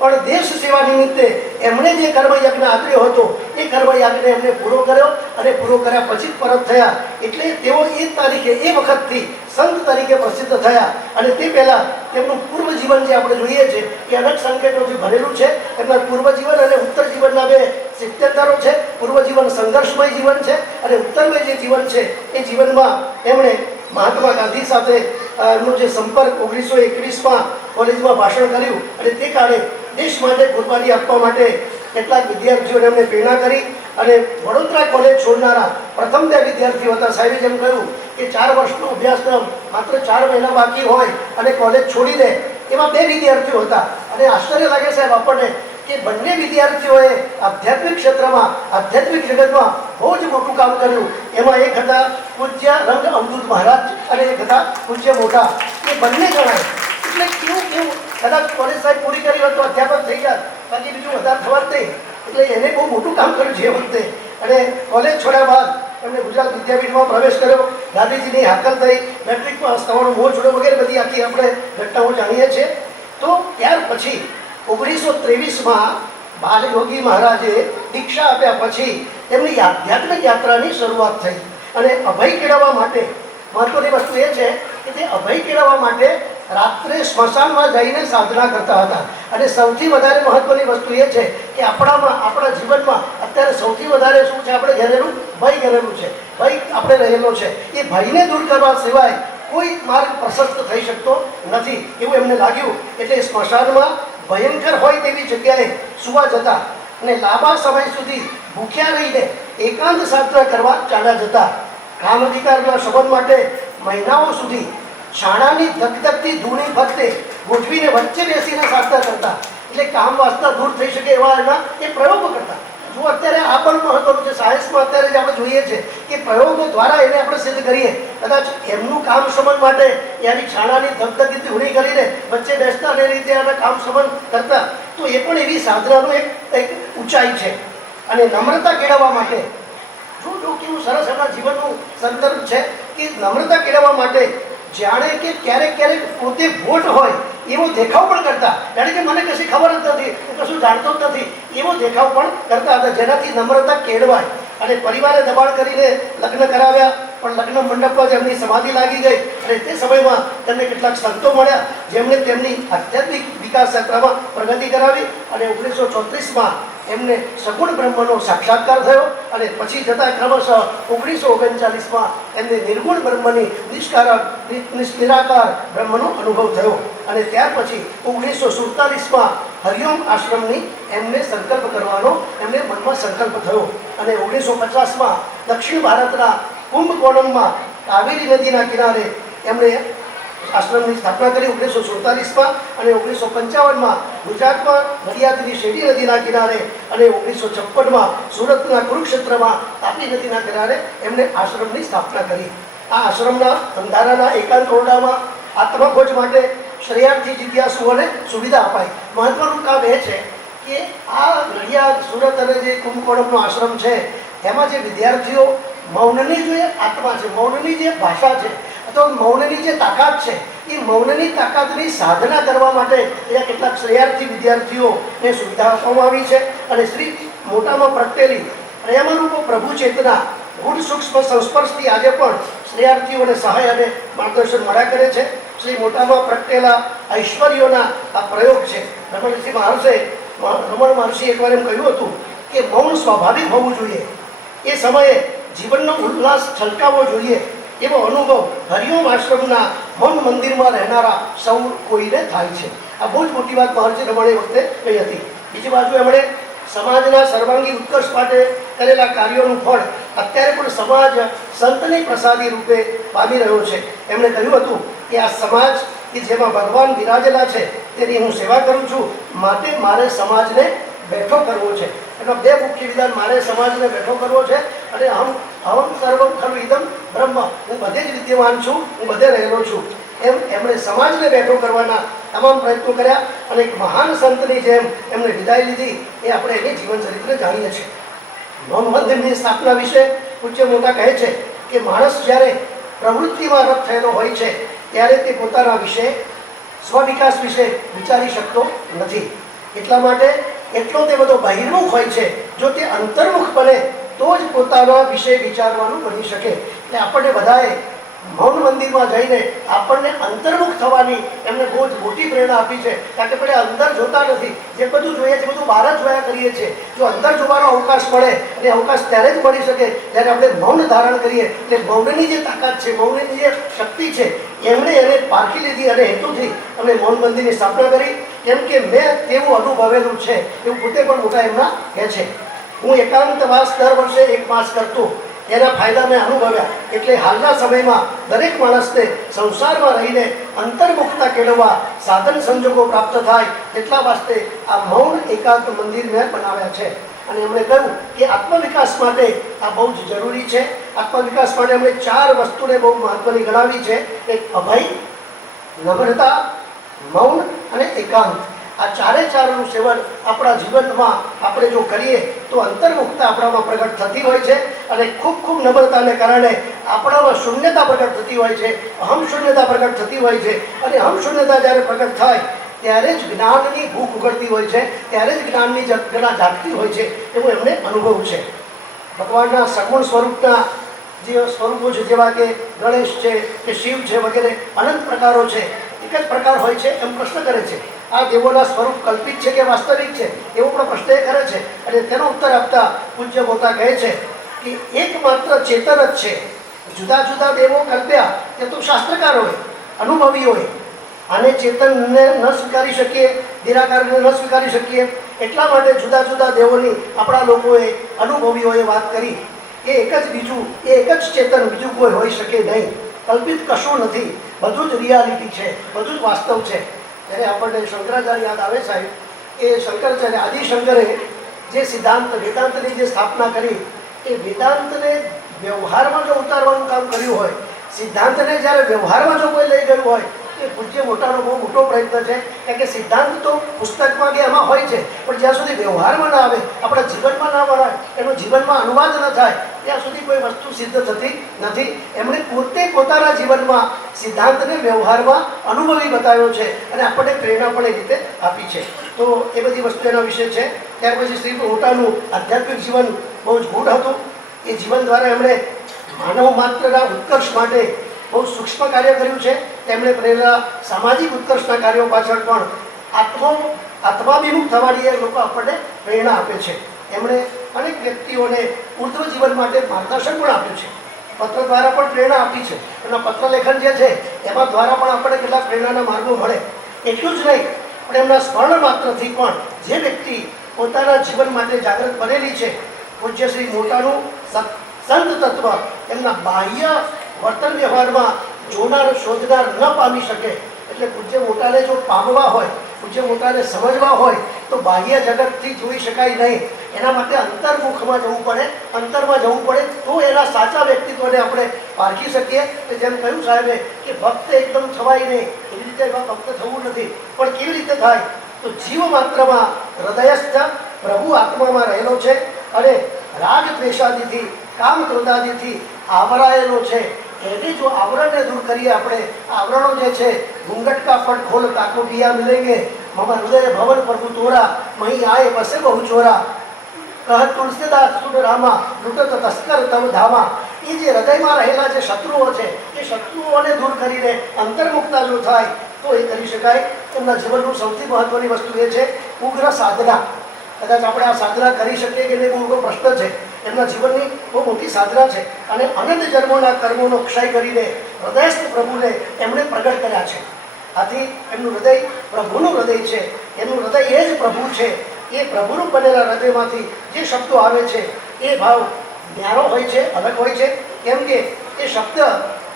પણ દેશ સેવા નિમિત્તે એમણે જે કર્મયજ્ઞ આપ્યો હતો એ કર્મયજ્ઞને એમણે પૂરો કર્યો અને પૂરો કર્યા પછી પરત થયા. એટલે તેઓ એ તારીખે, એ વખતથી સંત તરીકે પ્રસિદ્ધ થયા. અને તે પહેલાં તેમનું પૂર્વ જીવન જે આપણે જોઈએ છે એ અનેક સંકેતોથી ભરેલું છે. એમના પૂર્વ જીવન અને ઉત્તર જીવનના બે સિદ્ધાંતો છે. પૂર્વ જીવન સંઘર્ષમય જીવન છે અને ઉત્તરમય જે જીવન છે એ જીવનમાં એમણે મહાત્મા ગાંધી સાથે એમનો જે સંપર્ક 1921માં કોલેજમાં ભાષણ કર્યું અને તે કાળે દેશ માટે કુરબાની આપવા માટે કેટલાક વિદ્યાર્થીઓને એમણે પ્રેરણા કરી. અને વડોદરા કોલેજ છોડનારા પ્રથમ 2 વિદ્યાર્થીઓ હતા. સાહેબે જેમ કહ્યું કે 4 વર્ષનો અભ્યાસક્રમ માત્ર 4 મહિના બાકી હોય અને કોલેજ છોડી દે એવા 2 વિદ્યાર્થીઓ હતા. અને આશ્ચર્ય લાગે સાહેબ આપણને કે બંને વિદ્યાર્થીઓએ આધ્યાત્મિક ક્ષેત્રમાં, આધ્યાત્મિક જગતમાં બહુ જ મોટું કામ કર્યું. એમાં એક હતા પૂજ્ય રંગ અમૃત મહારાજ અને એક હતા પૂજ્ય મોટા. એ બંને જણાય એટલે કેવું કદાચ કોલેજ સાહેબ પૂરી કરી હોત તો અધ્યાપક થઈ જાય, બાકી બીજું વધારે થવા જ નહીં. એટલે એને બહુ મોટું કામ કર્યું છે એ વખતે. અને કોલેજ છોડ્યા બાદ એમને ગુજરાત વિદ્યાપીઠમાં પ્રવેશ કર્યો, ગાંધીજીની હાકલ થઈ, મેટ્રિકમાં સવારનો મોહ છોડ્યો વગેરે બધી આખી આપણે ઘટનાઓ જાણીએ છીએ. તો ત્યાર પછી 1923માં બાલયોગી મહારાજે દીક્ષા આપ્યા પછી એમની આધ્યાત્મિક યાત્રાની શરૂઆત થઈ. અને અભય કેળવવા માટે મહત્વની વસ્તુ એ છે કે તે અભય કેળવવા માટે રાત્રે સ્મશાનમાં જઈને સાધના કરતા હતા. અને સૌથી વધારે મહત્વની વસ્તુ એ છે કે આપણા જીવનમાં અત્યારે સૌથી વધારે શું છે, આપણે ઘેરેલું ભય ઘેરેલું છે, ભય આપણે રહેલો છે. એ ભયને દૂર કરવા સિવાય કોઈ માર્ગ પ્રશસ્ત થઈ શકતો નથી એવું એમને લાગ્યું. એટલે સ્મશાનમાં ભયંકર હોય તેવી જગ્યાએ સુવા જતા અને લાંબા સમય સુધી ભૂખ્યા રહીને એકાંત સાધના કરવા ચાલ્યા જતા. કામ અધિકારના સંબંધ માટે મહિનાઓ સુધી છાણાની ધગધગતી ધૂણી ફરતે ગોઠવીને વચ્ચે બેસીને સાધના કરતા. એટલે કામ વાસના દૂર થઈ શકે એવા એના એ પ્રયોગો કરતા. જો અત્યારે આ પણ મહત્વનું છે, સાયન્સમાં અત્યારે જે આપણે જોઈએ છે કે પ્રયોગો દ્વારા એને આપણે સિદ્ધ કરીએ, કદાચ એમનું કામ સંબંધ માટે એની છાણાની ધગધગતી ધૂણી કરીને વચ્ચે બેસતા અને એ રીતે એના કામ સંબંધ કરતા, તો એ પણ એવી સાધનાનું એક ઊંચાઈ છે. અને નમ્રતા કેળવવા માટે જો કેવું સરસ એમના જીવનનું સંદર્ભ છે કે નમ્રતા કેળવવા માટે જાણે કે ક્યારેક પોતે ભોટ હોય એવો દેખાવ પણ કરતા. જાણે કે મને કશી ખબર જ નથી, હું કશું જાણતો જ નથી એવો દેખાવ પણ કરતા હતા, જેનાથી નમ્રતા કેળવાય. અને પરિવારે દબાણ કરીને લગ્ન કરાવ્યા, પણ લગ્ન મંડપમાં જ એમની સમાધિ લાગી ગઈ. અને તે સમયમાં તેમને કેટલાક સંતો મળ્યા જેમણે તેમની આધ્યાત્મિક વિકાસ યાત્રામાં પ્રગતિ કરાવી. અને 1934માં એમને સગુણ બ્રહ્મનો સાક્ષાત્કાર થયો. અને પછી જતા ક્રમશઃ 1939માં એમને નિર્ગુણ બ્રહ્મની નિરાકાર બ્રહ્મનો અનુભવ થયો. અને ત્યાર પછી 1947માં હરિઓમ આશ્રમની એમને સંકલ્પ કરવાનો એમને મનમાં સંકલ્પ થયો. અને 1950માં દક્ષિણ ભારતના કુંભકોણમમાં કાવેરી નદીના કિનારે એમણે આશ્રમની સ્થાપના કરી 1947માં. અને 1955માં ગુજરાતમાં નડિયાદની શેરી નદીના કિનારે અને 1956માં સુરતના કુરુક્ષેત્રમાં તાપી નદીના કિનારે એમણે આશ્રમની સ્થાપના કરી. આ આશ્રમના અંધારાના એકાંત ઓરડામાં આત્મખોજ માટે શ્રેયાર્થી જિજ્ઞાસુઓને સુવિધા અપાઈ. મહત્વનું કામ એ છે કે આ નડિયાદ, સુરત અને જે કુંભકોણમનો આશ્રમ છે એમાં જે વિદ્યાર્થીઓ મૌનની જે આત્મા છે, મૌનની જે ભાષા છે અથવા મૌનની જે તાકાત છે, એ મૌનની તાકાતની સાધના કરવા માટે અહીંયા કેટલાક શ્રેયાર્થી વિદ્યાર્થીઓને સુવિધા આપવામાં આવી છે. અને શ્રી મોટામાં પ્રગટેલી પ્રેમરૂપ પ્રભુ ચેતના ગુણ સૂક્ષ્મ સંસ્પર્શથી આજે પણ શ્રેયાર્થીઓને સહાય અને માર્ગદર્શન મળ્યા કરે છે. શ્રી મોટામાં પ્રગટેલા ઐશ્વર્યોના આ પ્રયોગ છે. રમણ મહર્ષિ એકવાર એમ કહ્યું હતું કે મૌન સ્વાભાવિક હોવું જોઈએ, એ સમયે જીવનનો ઉલ્લાસ છલકાવવો જોઈએ એવો અનુભવ હરિઓમ આશ્રમના મૌન મંદિરમાં રહેનારા સૌ કોઈને થાય છે. આ બહુ જ મોટી વાત મહર્ષિ રમણે વખતે કહી હતી. બીજી બાજુ એમણે સમાજના સર્વાંગી ઉત્કર્ષ માટે કરેલા કાર્યોનું ફળ અત્યારે પણ સમાજ સંતની પ્રસાદી રૂપે પામી રહ્યો છે. એમણે કહ્યું હતું કે આ સમાજ કે જેમાં ભગવાન બિરાજેલા છે તેની હું સેવા કરું છું, માટે મારે સમાજને બેઠો કરવો છે. એમાં બે મુખ્ય વિધાન, મારે સમાજને બેઠો કરવો છે અને અહમ સર્વમ ખલુ ઇદમ બ્રહ્મ, હું બધે જ વિદ્યમાન છું, હું બધે રહેલો છું. એમણે સમાજને બેઠો કરવાના તમામ પ્રયત્નો કર્યા. અને એક મહાન સંતની જેમ એમણે વિદાય લીધી એ આપણે એની જીવન ચરિત્ર જાણીએ છીએ. મૌન મંદિરની સ્થાપના વિશે પૂજ્ય મોટા કહે છે કે માણસ જ્યારે પ્રવૃત્તિમાં રત થયેલો હોય છે ત્યારે તે પોતાના વિશે, સ્વવિકાસ વિશે વિચારી શકતો નથી. એટલા માટે એટલો તે બધો બહિર્મુખ હોય છે. જો તે અંતર્મુખ બને તો જ પોતાના વિશે વિચારવાનું બની શકે. એટલે આપણને બધાએ મૌન મંદિરમાં જઈને આપણને અંતર્મુખ થવાની એમને બહુ જ મોટી પ્રેરણા આપી છે. કારણ કે આપણે અંદર જોતા નથી, જે બધું જોઈએ છે બધું બહાર જ જોયા કરીએ છીએ. જો અંદર જોવાનો અવકાશ મળે, અને અવકાશ ત્યારે જ મળી શકે જ્યારે આપણે મૌન ધારણ કરીએ. એટલે મૌનની જે તાકાત છે, મૌનની જે શક્તિ છે, એમણે એને પારખી લીધી અને હેતુથી અમે મૌન મંદિરની સ્થાપના કરી. કેમ કે મેં તેવું અનુભવેલું છે એવું પોતે પણ મોટા એમના કહે છે. હું એકાંતવાસ દર વર્ષે 1 માસ કરતો, એના ફાયદા મેં અનુભવ્યા. એટલે હાલના સમયમાં દરેક માણસને સંસારમાં રહીને અંતર્મુખતા કેળવવા સાધન સંજોગો પ્રાપ્ત થાય એટલા વાસ્તે આ મૌન એકાંત મંદિર મેં બનાવ્યા છે. અને એમણે કહ્યું કે આત્મવિકાસ માટે આ બહુ જ જરૂરી છે. આત્મવિકાસ માટે એમણે 4 વસ્તુને બહુ મહત્વની ગણાવી છે. એક અભય, નમ્રતા, મૌન અને એકાંત. આ 4નું સેવન આપણા જીવનમાં આપણે જો કરીએ તો અંતર્મુખતા આપણામાં પ્રગટ થતી હોય છે. અને ખૂબ ખૂબ નમ્રતાને કારણે આપણામાં શૂન્યતા પ્રગટ થતી હોય છે, અહમ શૂન્યતા પ્રગટ થતી હોય છે. અને અહમ શૂન્યતા જ્યારે પ્રગટ થાય ત્યારે જ જ્ઞાનની ભૂખ ઉઘડતી હોય છે, ત્યારે જ જ્ઞાનની જગના જાગતી હોય છે, એવો એમને અનુભવ છે. ભગવાનના સગુણ સ્વરૂપના જે સ્વરૂપો છે, જેવા કે ગણેશ છે કે શિવ છે વગેરે અનંત પ્રકારો છે, એક જ પ્રકાર હોય છે એમ પ્રશ્ન કરે છે. આ દેવોના સ્વરૂપ કલ્પિત છે કે વાસ્તવિક છે એવો પણ પ્રશ્ન એ કરે છે. અને તેનો ઉત્તર આપતા પૂજ્ય મોટા કહે છે કે એકમાત્ર ચેતન જ છે. જુદા જુદા દેવો કલ્પ્યા તે તો શાસ્ત્રકારોએ, અનુભવીઓએ. આને ચેતનને ન સ્વીકારી શકીએ, નિરાકારને ન સ્વીકારી શકીએ, એટલા માટે જુદા જુદા દેવોની આપણા લોકોએ, અનુભવીઓએ વાત કરી. એ એક જ બીજું, એ એક જ ચેતન, બીજું કોઈ હોઈ શકે નહીં. કલ્પિત કશું નથી, બધું જ રિયાલિટી છે, બધું જ વાસ્તવ છે. ત્યારે આપણને શંકરાચાર્ય યાદ આવે સાહેબ. એ શંકરાચાર્ય આદિશંકરે જે સિદ્ધાંત વેદાંતની જે સ્થાપના કરી, એ વેદાંતને વ્યવહારમાં જો ઉતારવાનું કામ કર્યું હોય, સિદ્ધાંતને જ્યારે વ્યવહારમાં જો કોઈ લઈ ગયું હોય, એ પૂજ્ય મોટાનો બહુ મોટો પ્રયત્ન છે. કારણ કે સિદ્ધાંત તો પુસ્તકમાં કે એમાં હોય છે, પણ જ્યાં સુધી વ્યવહારમાં ના આવે, આપણા જીવનમાં ના વળાય, એનો જીવનમાં અનુવાદ ન થાય, ત્યાં સુધી કોઈ વસ્તુ સિદ્ધ થતી નથી. એમણે પોતે પોતાના જીવનમાં સિદ્ધાંતને વ્યવહારમાં અનુભવી બતાવ્યો છે અને આપણને પ્રેરણા પણ એ રીતે આપી છે. તો એ બધી વસ્તુ એના વિશે છે. ત્યાર પછી શ્રી મોટાનું આધ્યાત્મિક જીવન બહુ જ ગૂઢ હતું. એ જીવન દ્વારા એમણે માનવ માત્રના ઉત્કર્ષ માટે બહુ સૂક્ષ્મ કાર્ય કર્યું છે. તેમણે કરેલા સામાજિક ઉત્કર્ષના કાર્યો પાછળ પણ આત્માભિમુખ થવાની એ લોકો આપણને પ્રેરણા આપે છે. એમણે અનેક વ્યક્તિઓને ઉર્ધ્વ જીવન માટે માર્ગદર્શન પણ આપ્યું છે. પત્ર દ્વારા પણ પ્રેરણા આપી છે. એમના પત્ર લેખન જે છે એમાં દ્વારા પણ આપણને કેટલાક પ્રેરણાના માર્ગો મળે. એટલું જ નહીં, પણ એમના સ્મરણ માત્રથી પણ જે વ્યક્તિ પોતાના જીવન માટે જાગૃત બનેલી છે, પૂજ્ય શ્રી મોટાનું સંત તત્વ એમના બાહ્ય વર્તન વ્યવહારમાં જોનાર શોધનાર ન પામી શકે. એટલે પૂજ્ય મોટાને જો પામવા હોય, પૂજ્ય મોટાને સમજવા હોય તો બાહ્ય જગતથી જોઈ શકાય નહીં. એના માટે અંતર્મુખમાં જવું પડે, અંતરમાં જવું પડે, તો એના સાચા વ્યક્તિત્વને આપણે પારખી શકીએ. જેમ કહ્યું સાહેબે કે ભક્ત એકદમ થવાય નહીં, એવી રીતે ભક્ત થવું નથી. પણ કેવી રીતે થાય? તો જીવ માત્રમાં હૃદયસ્થ પ્રભુ આત્મામાં રહેલો છે અને રાગ દ્વેષાદિથી, કામ ક્રોધાદિથી આવરાયેલો છે. એને જો આવરણને દૂર કરીએ આપણે, આવરણો જે છે, ઘૂંઘટ કા પટ ખોલ તાકો પિયા મિલેંગે, મમ હૃદય ભવન પ્રભુ તોરા, મહી આય બસે બહુ ચોરા, કહત તુલસીદાસ સુન રામા, લૂટત તસ્કર તવ ધામા. એ જે હૃદયમાં રહેલા જે શત્રુઓ છે, એ શત્રુઓને દૂર કરીને અંતર્મુક્તા જો થાય તો એ કરી શકાય. એમના જીવનનું સૌથી મહત્વની વસ્તુ એ છે ઉગ્ર સાધના. કદાચ આપણે આ સાધના કરી શકીએ કે નહીં, બહુ મોટો પ્રશ્ન છે. એમના જીવનની બહુ મોટી સાધના છે અને અનંત જન્મોના કર્મોનો ક્ષય કરીને હૃદયસ્થ પ્રભુને એમણે પ્રગટ કર્યા છે. આથી એમનું હૃદય પ્રભુનું હૃદય છે. એમનું હૃદય એ જ પ્રભુ છે. એ પ્રભુનું બનેલા હૃદયમાંથી જે શબ્દો આવે છે એ ભાવ ન્યારો હોય છે, અલગ હોય છે. કેમ કે એ શબ્દ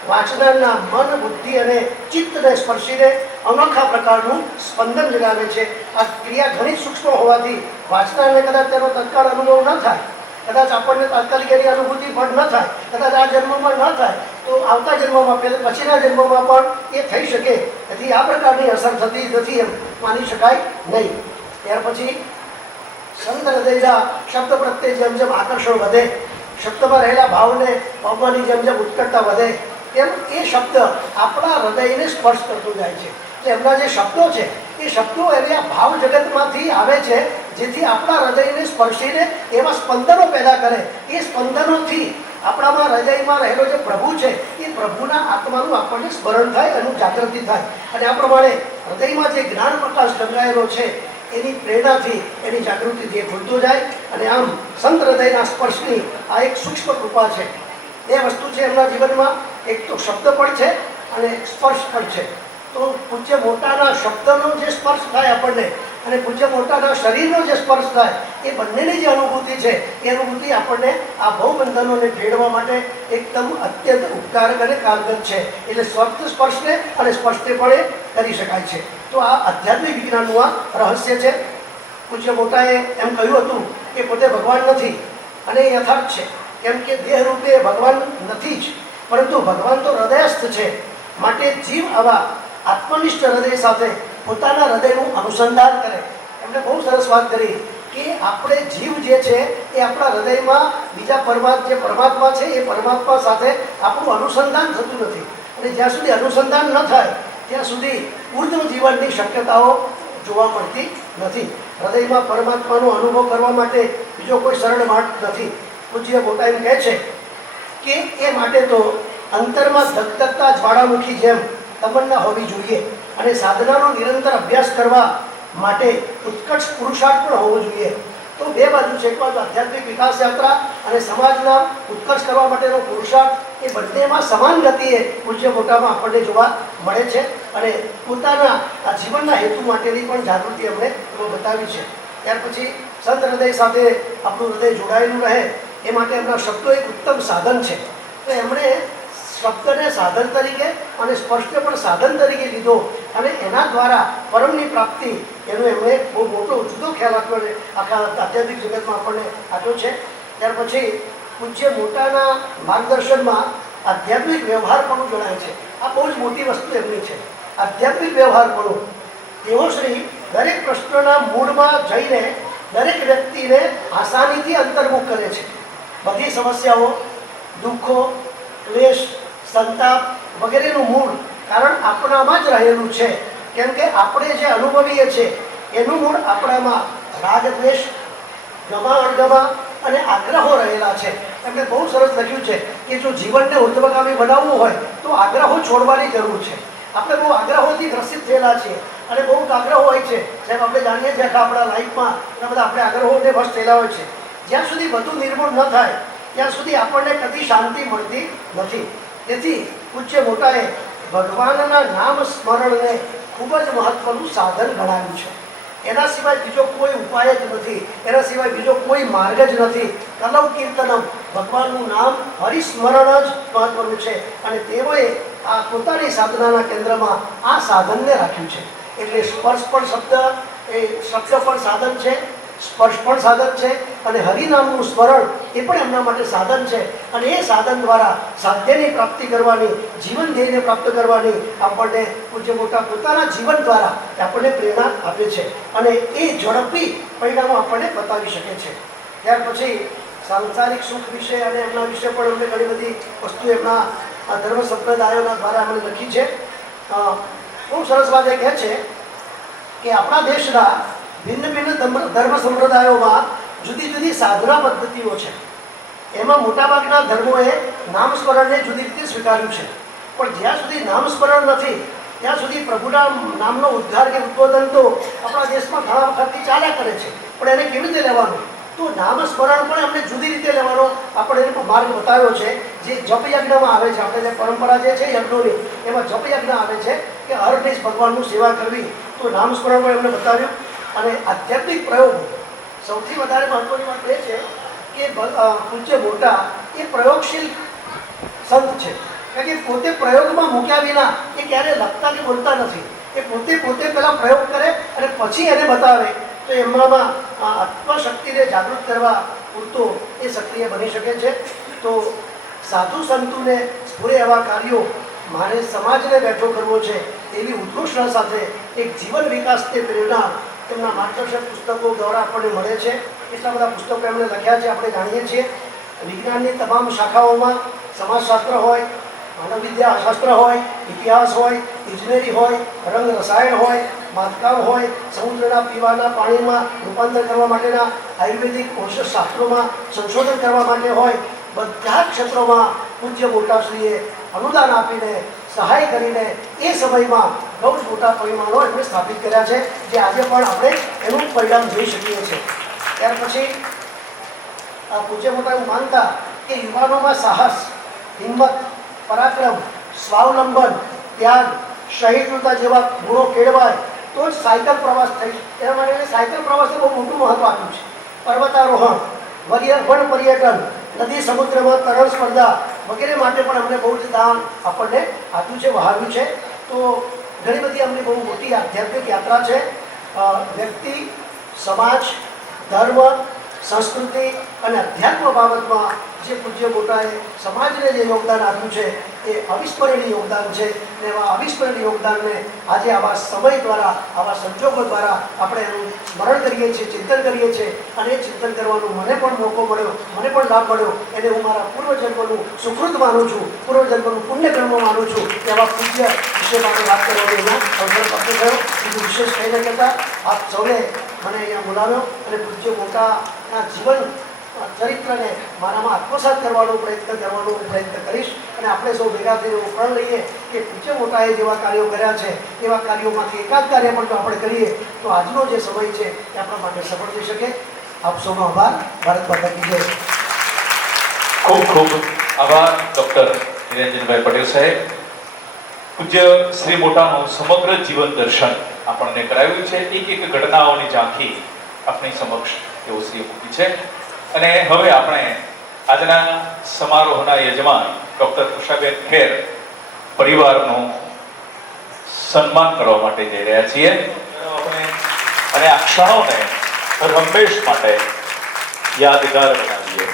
વાંચનારના મન, બુદ્ધિ અને ચિત્તને સ્પર્શીને અનોખા પ્રકારનું સ્પંદન જગાવે છે. આ ક્રિયા ઘણી સૂક્ષ્મ હોવાથી વાંચનારને કદાચ તેનો તત્કાળ અનુભવ ન થાય, કદાચ આપણને તાત્કાલિક એની અનુભૂતિ પણ ન થાય, કદાચ આ જન્મમાં ન થાય તો આવતા જન્મમાં, પછીના જન્મમાં પણ એ થઈ શકે. તેથી આ પ્રકારની અસર થતી નથી એમ માની શકાય નહીં. ત્યાર પછી સંત હૃદયના શબ્દ પ્રત્યે જેમ જેમ આકર્ષણ વધે, શબ્દમાં રહેલા ભાવને પામવાની જેમ જેમ ઉત્કટતા વધે, એમ એ શબ્દ આપણા હૃદયને સ્પર્શ કરતો જાય છે. એટલે એમના જે શબ્દો છે એ શબ્દો એના ભાવ જગતમાંથી આવે છે, જેથી આપણા હૃદયને સ્પર્શીને એવા સ્પંદનો પેદા કરે. એ સ્પંદનોથી આપણામાં હૃદયમાં રહેલો જે પ્રભુ છે એ પ્રભુના આત્માનું આપણને સ્મરણ થાય, એનું જાગૃતિ થાય. અને આ પ્રમાણે હૃદયમાં જે જ્ઞાન પ્રકાશ ઢંકાયેલો છે એની પ્રેરણાથી, એની જાગૃતિથી એ ખુલતો જાય. અને આમ સંત હૃદયના સ્પર્શની આ એક સૂક્ષ્મ કૃપા છે. એ વસ્તુ છે એમના જીવનમાં. એક તો શબ્દ પણ છે અને સ્પર્શ પણ છે. તો પૂજ્ય મોટાના શબ્દનો જે સ્પર્શ થાય આપણને અને પૂજ્ય મોટાના શરીરનો જે સ્પર્શ થાય, એ બંનેની જે અનુભૂતિ છે એ અનુભૂતિ આપણને આ ભવબંધનોને ફેરવા માટે એકદમ અત્યંત ઉપકારક અને કારગર છે. એટલે સ્વર્થ સ્પર્શને અને સ્પર્શને પણ એ કરી શકાય છે. તો આ આધ્યાત્મિક વિજ્ઞાનનું આ રહસ્ય છે. પૂજ્ય મોટાએ એમ કહ્યું હતું કે પોતે ભગવાન નથી અને એ યથાર્થ છે. કેમ કે દેહ રૂપે ભગવાન નથી જ, પરંતુ ભગવાન તો હૃદયસ્થ છે. માટે જીવ આવા આત્મનિષ્ઠ હૃદય સાથે પોતાના હૃદયનું અનુસંધાન કરે. એમણે બહુ સરસ વાત કરી કે આપણે જીવ જે છે એ આપણા હૃદયમાં બીજા જે પરમાત્મા છે એ પરમાત્મા સાથે આપણું અનુસંધાન થતું નથી. અને જ્યાં સુધી અનુસંધાન ન થાય ત્યાં સુધી ઉર્ધ્વ જીવનની શક્યતાઓ જોવા મળતી નથી. હૃદયમાં પરમાત્માનો અનુભવ કરવા માટે બીજો કોઈ સરળ માર્ગ નથી. પૂજ્ય મોટા એમ કહે છે કે એ માટે તો અંતરમાં ધગધગતા જ્વાળામુખી જેમ તમન્ના હોવી જોઈએ અને સાધનાનો નિરંતર અભ્યાસ કરવા માટે ઉત્કર્ષ પુરુષાર્થ પણ હોવો જોઈએ. તો બે બાજુ છે, એક બાજુ આધ્યાત્મિક વિકાસ યાત્રા અને સમાજના ઉત્કર્ષ કરવા માટેનો પુરુષાર્થ, એ બંનેમાં સમાન ગતિએ પૂજ્ય મોટામાં આપણને જોવા મળે છે. અને પોતાના આ જીવનના હેતુ માટેની પણ જાગૃતિ અમને બતાવી છે. ત્યાર પછી સંત હૃદય સાથે આપણું હૃદય જોડાયેલું રહે એ માટે એમના શબ્દો એક ઉત્તમ સાધન છે. તો એમણે શબ્દને સાધન તરીકે અને સ્પર્શને પણ સાધન તરીકે લીધો અને એના દ્વારા પરમની પ્રાપ્તિ એનો એમણે બહુ મોટો જુદો ખ્યાલ આપ્યો અને આખા આધ્યાત્મિક જગતમાં આપણને આપ્યો છે. ત્યાર પછી પૂજ્ય મોટાના માર્ગદર્શનમાં આધ્યાત્મિક વ્યવહારપણું જણાય છે. આ બહુ જ મોટી વસ્તુ એમની છે, આધ્યાત્મિક વ્યવહારપણું. તેઓ શ્રી દરેક પ્રશ્નના મૂળમાં જઈને દરેક વ્યક્તિને આસાનીથી અંતર્મુખ કરે છે. બધી સમસ્યાઓ, દુઃખો, ક્લેશ, સંતાપ વગેરેનું મૂળ કારણ આપણામાં જ રહેલું છે. કેમ કે આપણે જે અનુભવીએ છીએ એનું મૂળ આપણામાં રાગ દ્વેષ, ગમા અણગમા અને આગ્રહો રહેલા છે. એમણે બહુ સરસ લખ્યું છે કે જો જીવનને ઉર્ધ્વગામી બનાવવું હોય તો આગ્રહો છોડવાની જરૂર છે. આપણે બહુ આગ્રહોથી ગ્રસિત થયેલા છીએ અને બહુ આગ્રહો હોય છે. સાહેબ આપણે જાણીએ છીએ કે આપણા લાઈફમાં ઘણા બધા આપણે આગ્રહોને વશ થયેલા હોય છે. જ્યાં સુધી બધું નિર્મૂળ ન થાય ત્યાં સુધી આપણને કદી શાંતિ મળતી નથી. તેથી પૂજ્ય મોટાએ ભગવાનના નામ સ્મરણને ખૂબ જ મહત્વનું સાધન ગણાવ્યું છે. એના સિવાય બીજો કોઈ ઉપાય જ નથી, એના સિવાય બીજો કોઈ માર્ગ જ નથી. કલૌ કીર્તનમ, ભગવાનનું નામ હરિસ્મરણ જ મહત્વનું છે. અને તેઓએ આ પોતાની સાધનાના કેન્દ્રમાં આ સાધનને રાખ્યું છે. એટલે સ્પર્શ પણ શબ્દ પણ સાધન છે, સ્પર્શ પણ સાધન છે અને હરિનામનું સ્મરણ એ પણ એમના માટે સાધન છે. અને એ સાધન દ્વારા સાધ્યની પ્રાપ્તિ કરવાની, જીવન ધ્યેયને પ્રાપ્ત કરવાની આપણને પૂજ્ય મોટા પોતાના જીવન દ્વારા આપણને પ્રેરણા આપે છે અને એ ઝડપી પરિણામો આપણને બતાવી શકે છે. ત્યાર પછી સાંસારિક સુખ વિશે અને એમના વિશે પણ અમને ઘણી બધી વસ્તુ એમના ધર્મ સંપ્રદાયોના દ્વારા અમને લખી છે. બહુ સરસ વાત એ કહે છે કે આપણા દેશના ભિન્ન ભિન્ન ધર્મ સંપ્રદાયોમાં જુદી જુદી સાધના પદ્ધતિઓ છે. એમાં મોટાભાગના ધર્મોએ નામસ્મરણને જુદી રીતે સ્વીકાર્યું છે. પણ જ્યાં સુધી નામસ્મરણ નથી ત્યાં સુધી પ્રભુના નામનો ઉદ્ધાર કે ઉદ્બોધન તો આપણા દેશમાં ઘણા વખતથી ચાલ્યા કરે છે. પણ એને કેવી રીતે લેવાનું? તો નામસ્મરણ પણ એમને જુદી રીતે લેવાનો આપણે એને માર્ગ બતાવ્યો છે. જે જપયજ્ઞમાં આવે છે, આપણે જે પરંપરા જે છે યજ્ઞોની એમાં જપયજ્ઞ આવે છે કે હરદેશ ભગવાનનું સેવા કરવી. તો નામસ્મરણ પણ એમને બતાવ્યું. અને આધ્યાત્મિક પ્રયોગ સૌથી વધારે મહત્વની વાત એ છે કે પૂજ્ય મોટા એ પ્રયોગશીલ સંત છે. કારણ કે પોતે પ્રયોગમાં મૂક્યા વિના એ ક્યારે લખતા કે બોલતા નથી. એ પોતે પહેલાં પ્રયોગ કરે અને પછી એને બતાવે. તો એમનામાં આત્મશક્તિને જાગૃત કરવા પૂરતો એ સક્રિય બની શકે છે. તો સાધુ સંતોને સ્ફુરે એવા કાર્યો મારે સમાજને બેઠો કરવો છે એવી ઉદ્ઘોષણા સાથે એક જીવન વિકાસની પ્રેરણા તેમના માર્ગદર્શક પુસ્તકો દ્વારા આપણને મળે છે. એટલા બધા પુસ્તકો એમણે લખ્યા છે, આપણે જાણીએ છીએ. વિજ્ઞાનની તમામ શાખાઓમાં સમાજશાસ્ત્ર હોય, માનવવિદ્યા શાસ્ત્ર હોય, ઇતિહાસ હોય, ઇજનેરી હોય, રંગ રસાયણ હોય, બાંધકામ હોય, સમુદ્રના પીવાના પાણીમાં રૂપાંતર કરવા માટેના આયુર્વેદિક ઔષધશાસ્ત્રોમાં સંશોધન કરવા માટે હોય, બધા ક્ષેત્રોમાં પૂજ્ય મોટાશ્રીએ અનુદાન આપીને સહાય કરીને એ સમયમાં બહુ જ મોટા પરિમાણો એમણે સ્થાપિત કર્યા છે, જે આજે પણ આપણે એનું પરિણામ જોઈ શકીએ છીએ. ત્યાર પછી આ પૂજ્ય મોટા એવું માનતા કે યુવાનોમાં સાહસ, હિંમત, પરાક્રમ, સ્વાવલંબન, ત્યાગ, સહિષ્ણુતા જેવા ગુણો કેળવાય તો જ સાયકલ પ્રવાસ થઈ. એના માટે સાયકલ પ્રવાસે બહુ મોટું મહત્વ આપ્યું છે. પર્વતારોહણ, વન પર્યટન, નદી સમુદ્રમાં તરણ સ્પર્ધા વગેરે માટે પણ અમને બહુ જ દાન આપણને આપ્યું છે, વહાવ્યું છે. તો ઘણી બધી અમને બહુ મોટી આધ્યાત્મિક યાત્રા છે. વ્યક્તિ, સમાજ, ધર્મ, સંસ્કૃતિ અને અધ્યાત્મ બાબતમાં જે પૂજ્ય મોટાએ સમાજને જે યોગદાન આપ્યું છે એ અવિસ્મરણીય યોગદાન છે અને એવા અવિસ્મરણીય યોગદાનને આજે આવા સમય દ્વારા, આવા સંજોગો દ્વારા આપણે એનું સ્મરણ કરીએ છીએ, ચિંતન કરીએ છીએ અને એ ચિંતન કરવાનો મને પણ મોકો મળ્યો, મને પણ લાભ મળ્યો. એને હું મારા પૂર્વજન્મનું સુકૃત માનું છું, પૂર્વજન્મનું પુણ્યકર્મ માનું છું. એવા પૂજ્ય વિશે મારે વાત કરવાનો એમાં અવસર પ્રાપ્ત થયો. બીજું વિશેષ કંઈ ન કહેતા આપ સૌએ મને અહીંયા બોલાવ્યો અને પૂજ્ય મોટાના જીવન ચરિત્રને મારામાં આત્મસાત કરવાનો પ્રયત્ન કરીશ. અને આપણે સૌ ભેગા થઈને ઉપરણ લઈએ કે પૂજ્ય મોટાએ જેવા કાર્યો કર્યા છે એવા કાર્યોમાંથી એકાદ કાર્ય પણ જો આપણે કરીએ તો આજનો જે સમય છે એ આપણા માટે સફળ થઈ શકે. આપ સૌનો આભાર. ભારત માતા કી જય. ખૂબ ખૂબ આભાર ડૉક્ટર નિરંજનભાઈ પટેલ સાહેબ. પૂજ્ય શ્રી મોટાનું સમગ્ર જીવન દર્શન આપણને કરાવ્યું છે. એક એક ઘટનાઓની ઝાંખી આપણી સમક્ષ તેઓ શ્રી મૂકી છે. અને હવે આપણે આજના સમારોહના યજમાન ડૉક્ટર ઉષાબેન ખેર પરિવારનું સન્માન કરવા માટે જઈ રહ્યા છીએ. અને આ ક્ષણોને હંમેશ માટે યાદગાર બનાવીએ.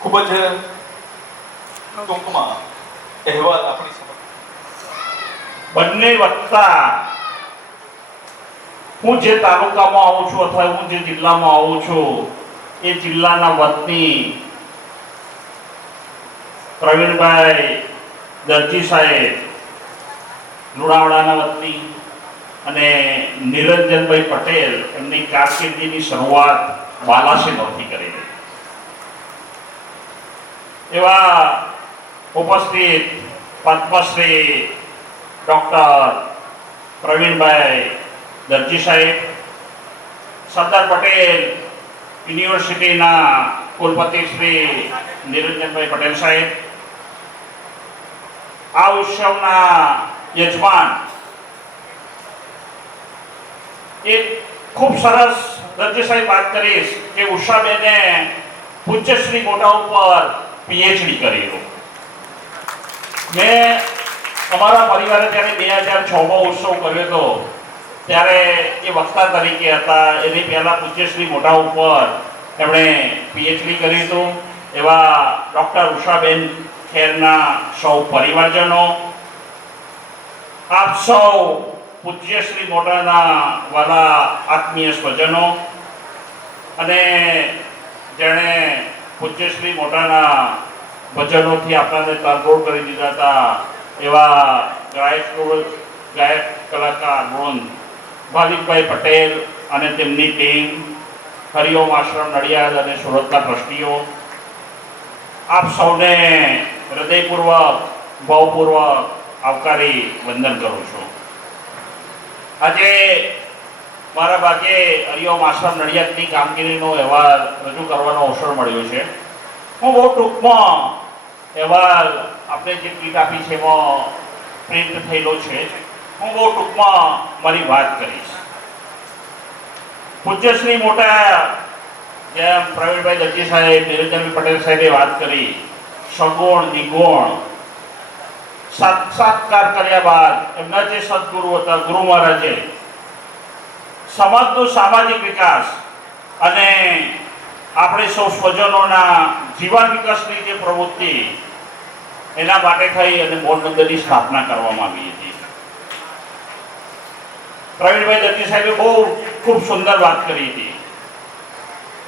ખૂબ જ ટૂંકમાં અહેવાલ આપણી સમક્ષ. બંને વત્તા હું જે તાલુકામાં આવું છું અથવા હું જે જિલ્લામાં આવું છું એ જિલ્લાના વતની પ્રવીણભાઈ દરજી સાહેબ લુણાવાડાના વતની અને નિરંજનભાઈ પટેલ એમની કારકિર્દીની શરૂઆત બાલાસિનોરથી કરેલી. એવા ઉપસ્થિત પદ્મશ્રી ડૉક્ટર પ્રવીણભાઈ દરજી સાહેબ, સરદાર પટેલ યુનિવર્સિટીના કુલપતિ શ્રી નિરંજનભાઈ પટેલ સાહેબ, આ ઉત્સવના યજમાન એક ખૂબ સરસ દરજી સાહેબ વાત કરીશ કે ઉષાબેને પૂજ્યશ્રી મોટા ઉપર પીએચડી કરેલું. મેં અમારા પરિવારે ત્યારે 2006માં ઉત્સવ કર્યો હતો ત્યારે એ વક્તા તરીકે હતા. એની પહેલા પૂજ્યશ્રી મોટા ઉપર એમણે પીએચડી કર્યું હતું. એવા ડૉક્ટર ઉષાબેન ખેરના સૌ પરિવારજનો, આપ સૌ પૂજ્યશ્રી મોટાના વાલા આત્મીય સ્વજનો અને જેણે પૂજ્યશ્રી મોટાના ભજનોથી આપણને તરબોળ કરી દીધા હતા એવા ગાયક કલાકાર વૃંદ ભાવિકભાઈ પટેલ અને તેમની ટીમ, હરિઓમ આશ્રમ નડિયાદ અને સુરતના ટ્રસ્ટીઓ, આપ સૌને હૃદયપૂર્વક ભાવપૂર્વક આવકારી વંદન કરું છું. આજે મારા ભાગે હરિઓમ આશ્રમ નડિયાદની કામગીરીનો અહેવાલ રજૂ કરવાનો અવસર મળ્યો છે. હું બહુ ટૂંકમાં અહેવાલ આપણે જે કીટ આપી છે એમાં પ્રિન્ટ થયેલો છે. હું બહુ ટૂંકમાં મારી વાત કરીશ. પૂજ્યશ્રી મોટા, જેમ પ્રવીણભાઈ દરજી સાહેબ, નિરંજનભાઈ પટેલ સાહેબે વાત કરી, સગુણ નિગુણ સાક્ષાત્કાર કર્યા બાદ એમના જે સદગુરુ હતા ગુરુ મહારાજે સમાજનો સામાજિક વિકાસ અને આપણે સૌ સ્વજનોના જીવન વિકાસની જે પ્રવૃત્તિ એના માટે થઈ અને મોરબંદરની સ્થાપના કરવામાં આવી હતી. પ્રવીણભાઈ દરજી સાહેબે બહુ ખૂબ સુંદર વાત કરી હતી.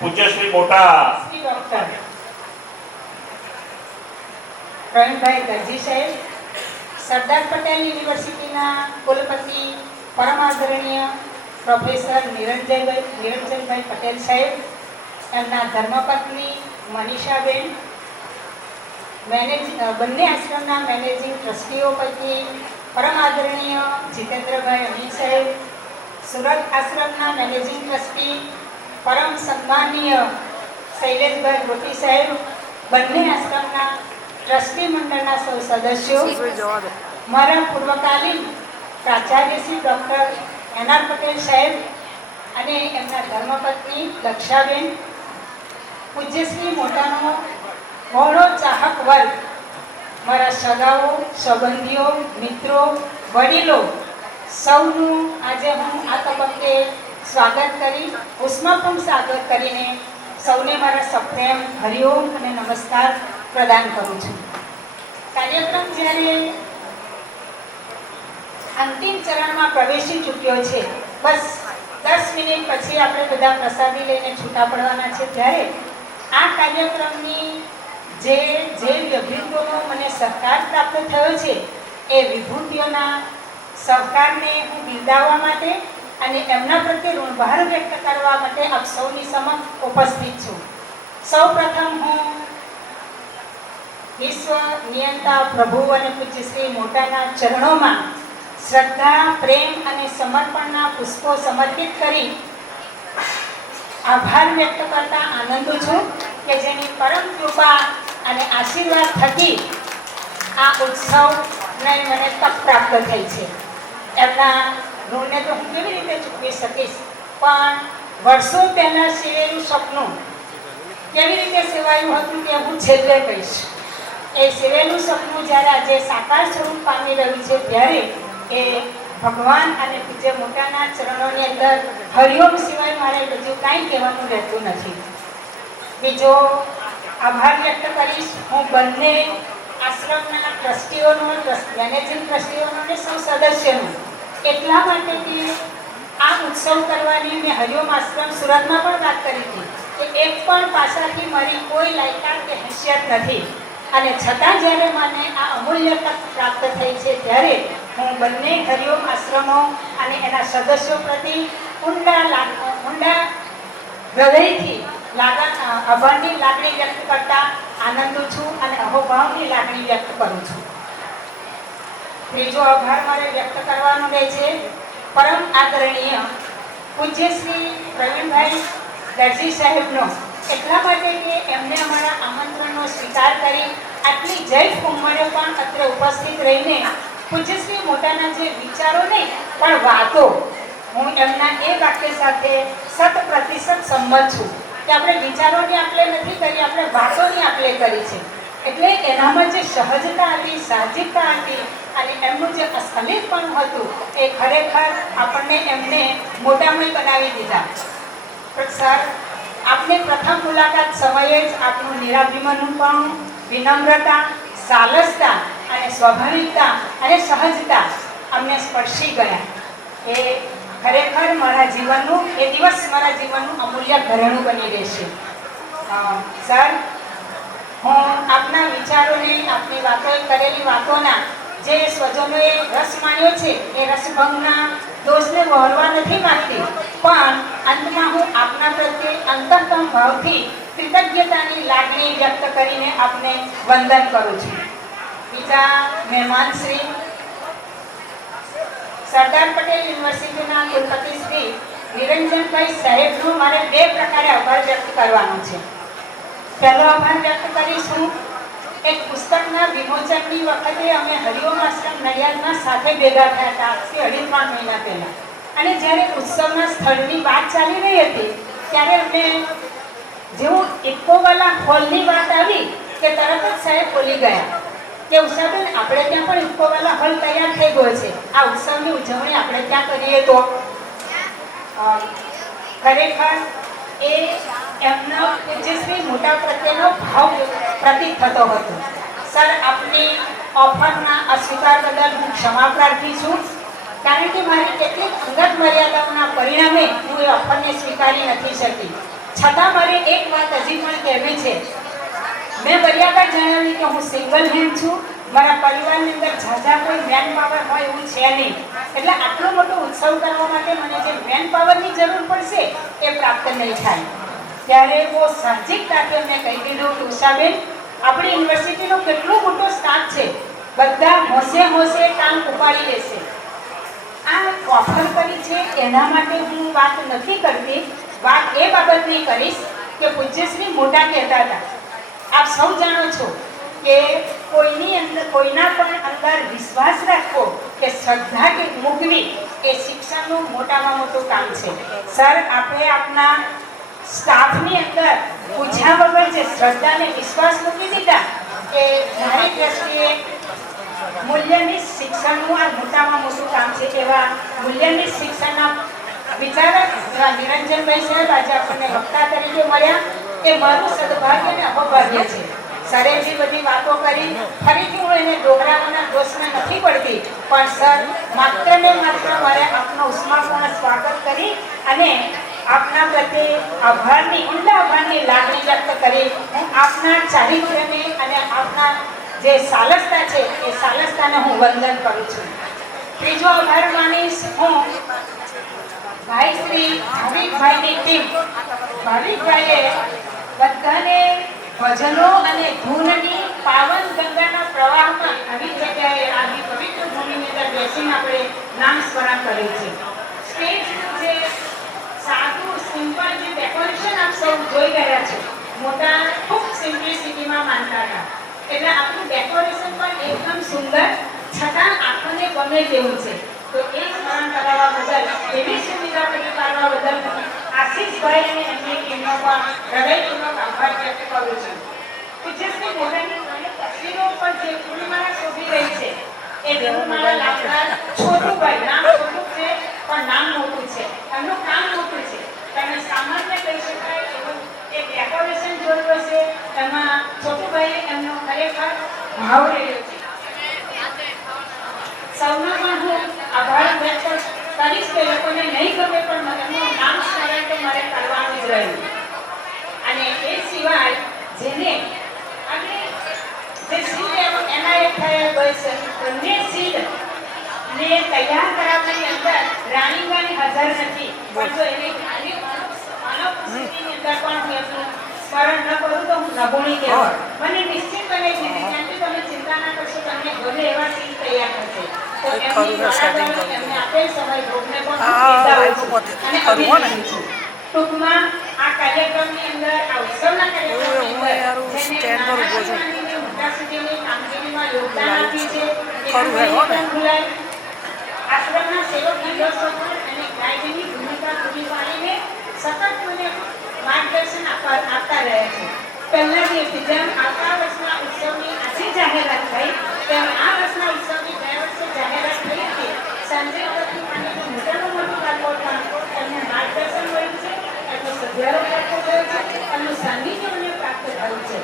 પૂજ્યશ્રી મોટા શ્રી ડૉક્ટર પ્રવીણભાઈ દરજી સાહેબ, સરદાર પટેલ યુનિવર્સિટીના કુલપતિ પરમ આદરણીય પ્રોફેસર નિરંજનભાઈ પટેલ સાહેબ, એમના ધર્મપત્ની મનીષાબેન, બંને આશ્રમના મેનેજિંગ ટ્રસ્ટીઓ પૈકી પરમ આદરણીય જીતેન્દ્રભાઈ અમીન સાહેબ, સુરત આશ્રમના મેનેજિંગ ટ્રસ્ટી પરમ સન્માનીય શૈલેષભાઈ ગોટી સાહેબ, બંને આશ્રમના ટ્રસ્ટી મંડળના સૌ સદસ્યો, મારા પૂર્વકાલીન પ્રાચાર્ય શ્રી ડૉક્ટર એન.આર. પટેલ સાહેબ અને એમના ધર્મપત્ની લક્ષાબેન, પૂજ્યશ્રી મોટાનો બહોળો ચાહક વર્ગ, મારા સગાઓ, સંબંધીઓ, મિત્રો, વડીલો, સૌનું આજે હું આ તબક્કે સ્વાગત કરી ઉષ્માપૂર્ણ સ્વાગત કરીને સૌને મારા સપ્રેમ હરિઓમ અને નમસ્કાર પ્રદાન કરું છું. કાર્યક્રમ જ્યારે અંતિમ ચરણમાં પ્રવેશી ચૂક્યો છે, બસ 10 મિનિટ પછી આપણે બધા પ્રસાદી લઈને છૂટા પડવાના છે, ત્યારે આ કાર્યક્રમની જે વિભૂતિઓનો મને સહકાર પ્રાપ્ત થયો છે એ વિભૂતિઓના સહકારને હું બિરદાવવા માટે અને એમના પ્રત્યે ઋણભાર વ્યક્ત કરવા માટે આપ સૌની સમક્ષ ઉપસ્થિત છું. સૌ પ્રથમ હું વિશ્વ નિયંતા પ્રભુ અને પૂજ્ય શ્રી મોટાના ચરણોમાં શ્રદ્ધા, પ્રેમ અને સમર્પણના પુષ્પો સમર્પિત કરી આભાર વ્યક્ત કરતા આનંદુ છું કે જેની પરમ કૃપા અને આશીર્વાદ થકી આ ઉત્સવને મને તક પ્રાપ્ત થઈ છે. એમના ઋણને તો હું કેવી રીતે ચૂકવી શકીશ, પણ વર્ષો પહેલાં સેવેલું સપનું કેવી રીતે સેવાયું હતું તે હું છેલ્લે કહીશ. એ સેવેલું સપનું જ્યારે આજે સાકાર સ્વરૂપ પામી રહ્યું છે, ત્યારે એ ભગવાન અને પૂજ્ય મોટાના ચરણોની અંદર હરિઓમ સિવાય મારે બીજું કાંઈ કહેવાનું રહેતું નથી. બીજો આભાર વ્યક્ત કરીશ હું બંને આશ્રમના ટ્રસ્ટીઓનો, મેનેજિંગ ટ્રસ્ટીઓનો અને સૌ સદસ્યોનો, એટલા માટે કે આ ઉત્સવ કરવાની મેં હરિઓમ આશ્રમ સુરતમાં પણ વાત કરી હતી કે એક પણ પાસાથી મારી કોઈ લાયકાત કે હેસિયત નથી, અને છતાં જ્યારે મને આ અમૂલ્ય તક પ્રાપ્ત થઈ છે, ત્યારે હું બંને હરિઓમ આશ્રમો અને એના સદસ્યો પ્રતિ ઊંડા હૃદયથી આભારની લાગણી વ્યક્ત કરતા આનંદુ છું અને અહોભાવની લાગણી વ્યક્ત કરું છું. ત્રીજો આભાર મારે વ્યક્ત કરવાનો રહે છે પરમ આદરણીય પૂજ્ય શ્રી પ્રવીણભાઈ દરજી સાહેબનો, એટલા માટે કે એમને અમારા આમંત્રણનો સ્વીકાર કરી આટલી જૈન ઉંમરે પણ અત્રે ઉપસ્થિત રહીને પૂજ્ય શ્રી મોટાના જે વિચારો નહીં પણ વાતો, હું એમના એ વાક્ય સાથે 100% સંમત છું કે આપણે વિચારોની આપણે નથી કરી, આપણે વાતોની આપણે કરી છે. એટલે એનામાં જે સહજતા હતી, સાહજિકતા હતી અને એમનું જે અસ્ખલિતપણું હતું એ ખરેખર આપણને એમને મોટામય બનાવી દીધા. સર, આપની પ્રથમ મુલાકાત સમયે જ આપનું નિરાભિમાનપણું, વિનમ્રતા, સાલસતા અને સ્વાભાવિકતા અને સહજતા અમને સ્પર્શી ગયા. એ ખરેખર મારા જીવનનું, એ દિવસ મારા જીવનનું અમૂલ્ય ઘરેણું બની રહેશે. સર, હું આપના વિચારોને, આપની વાતોએ કરેલી વાતોના જે સ્વજનોએ રસ માણ્યો છે એ રસભંગના દોષને વહોરવા નથી માંગતી, પણ અંતમાં હું આપના પ્રત્યે અંતઃકરણ ભાવથી કૃતજ્ઞતાની લાગણી વ્યક્ત કરીને આપને વંદન કરું છું. બીજા મહેમાન શ્રી સરદાર પટેલ યુનિવર્સિટીના કુલપતિ શ્રી નિરંજનભાઈ સાહેબનો મારે 2 પ્રકારે આભાર વ્યક્ત કરવાનો છે. પહેલો આભાર વ્યક્ત કરીશું, એક પુસ્તકના વિમોચનની વખતે અમે હરિઓમ આશ્રમ નડિયાદમાં સાથે ભેગા થયા હતા આજથી 2.5 મહિના પહેલા, અને જ્યારે ઉત્સવના સ્થળની વાત ચાલી રહી હતી ત્યારે અમે જેવું ઇકોવાલા હોલની વાત આવી કે તરત જ સાહેબ બોલી ગયા કે ઉષાબેન, આપણે ત્યાં પણ ઇકોવાલા હોલ તૈયાર થઈ ગયો છે, આ ઉત્સવની ઉજવણી આપણે ત્યાં કરીએ તો. ખરેખર એ એમનો પૂજ્યશ્રી મોટા પ્રત્યેનો ભાવ પ્રતીત થતો હતો. સર, આપની ઓફરના અસ્વીકાર બદલ હું ક્ષમા પ્રાર્થી છું, કારણ કે મારી કેટલીક અંગત મર્યાદાઓના પરિણામે હું એ ઓફરને સ્વીકારી નથી શકી. છતાં મારે એક વાત હજી પણ કહેવી છે. મેં બરાબર જણાવ્યું કે હું સિંગલ હેન્ડ છું, મારા પરિવારની અંદર ઝાઝા કોઈ મેન પાવર હોય એવું છે નહીં, એટલે આટલો મોટો ઉત્સવ કરવા માટે મને જે મેન પાવરની જરૂર પડશે એ પ્રાપ્ત નહીં થાય. ત્યારે બહુ સાહજિકતાથી અમને કહી દીધું કે ઉષાબેન, આપણી યુનિવર્સિટીનો કેટલો મોટો સ્ટાફ છે, બધા હોંશે હોંશે કામ ઉપાડી લેશે. આ ઓફર કરી છે એના માટે હું વાત નથી કરતી, વાત એ બાબતની કરીશ કે પૂજ્યશ્રી મોટા કહેતા હતા, આપ સૌ જાણો છો કે કોઈની અંદર, કોઈના પણ અંદર વિશ્વાસ રાખવો કે શ્રદ્ધા કે મૂકવી એ શિક્ષણનું મોટામાં મોટું કામ છે. સર, આપણે આપના સ્ટાફની અંદર પૂછ્યા વગર જે શ્રદ્ધા અને વિશ્વાસ મૂકી દીધા એ મારી દ્રષ્ટિએ મૂલ્યની શિક્ષણનું આ મોટામાં મોટું કામ છે. એવા મૂલ્યની શિક્ષણના વિચારક એવા નિરંજનભાઈ સાહેબ આજે આપણને વક્તા તરીકે મળ્યા. એ મારું સદભાગ્ય ને અહોભાગ્ય છે. સરે જે બધી વાતો કરી, ફરીથી હું એને ડોગરાઓના દોષમાં નથી પડતી, પણ સર માત્ર ને માત્ર મારે આપનો ઉષ્માપૂર્ણ સ્વાગત કરી અને આપના પ્રત્યે આભારની, ઊંડા આભારની લાગણી વ્યક્ત કરી હું આપના ચારિત્ર્યને અને આપના જે સાલસતા છે એ સાલસતાને હું વંદન કરું છું. ત્રીજો આભાર માનીશ હું ભાઈ શ્રી ભાવિકભાઈની ટીમ. ભાવિકભાઈએ બધાને ભજનો અને ધૂનની પાવન ગંગાના પ્રવાહમાં આવી જગ્યાએ આવી પવિત્ર ભૂમિની અંદર બેસીને આપણે નામ સ્મરણ કર્યું છે. સ્ટેજનું જે સાદું સિમ્પલ જે ડેકોરેશન આપ સૌ જોઈ રહ્યા છો, મોટા ખૂબ સિમ્પ્લિસિટીમાં માનતા હતા, એટલે આપણું ડેકોરેશન પણ એકદમ સુંદર છતાં આપણને ગમે તેવું છે. તો એ સ્મરણ કરાવવા બદલ, એવી સુવિધા પૂરી પાડવા બદલ આશીષભાઈ અને એમની ટીમનો પણ હૃદયપૂર્વક આભાર વ્યક્ત કરું છું. પૂજ્યશ્રી મોરાની ઘણી તસવીરો પર જે ફૂલમાળા શોભી રહી છે એ ફૂલમાળા લાવનાર છોટુભાઈ, નામ છોટું છે પણ નામ મોટું છે, એમનું કામ મોટું છે. તમે સામાન્ય કહી શકાય એવું એક ડેકોરેશન જોયું હશે, એમાં છોટુભાઈએ એમનો ખરેખર ભાવ રહ્યો છે. સૌનો પણ હું આભાર વ્યક્ત કરીશ કે લોકોને નહીં ગમે પણ એમનું નામ સ્મરણ તો મારે કરવાનું જ રહ્યું. અને એ સિવાય જેને અને જે સીડ એનાયત થયા બસ બંને સીડ ને તૈયાર કરાવવાની અંદર રાણીબાની હાજર નથી, પણ જો એની અનુપસ્થિતિની અંદર પણ હું એમનું સ્મરણ ન કરું તો હું નબૂણી કહેવાય. મને નિશ્ચિત બને છે કે ત્યાંથી તમે ચિંતા ના કરશો, તમને ગમે એવા સીડ તૈયાર થશે. તો એમની બરાબર એમને આપેલ સમય ભોગને પણ અને અભિનંદન છું. ટૂંકમાં આ કાર્યક્રમની અંદર, આ ઉત્સવના કાર્યક્રમની અંદર મોટા સુધીની કામગીરીમાં યોગદાન આપ્યું છે આશ્રમના સેવક નિર્દેશકો અને ગાયકની ભૂમિકા પૂરી પાડીને સતત મને માર્ગદર્શન આપતા રહ્યા છે. પહેલા દિવસથી જેમ આવતા વર્ષના ઉત્સવની આજે જાહેરાત થઈ તેમ આ વર્ષના ઉત્સવની ગયા વર્ષે જાહેરાત થઈ હતી. સંજય વખતની પાણીનું મોટાનું મોટું કાર્યક્રમ એમને માર્ગદર્શન મળ્યું છે, એમનો સભ્યારો પ્રાપ્ત થયો છે, એમનું સાનિધ્ય મને પ્રાપ્ત થયું છે.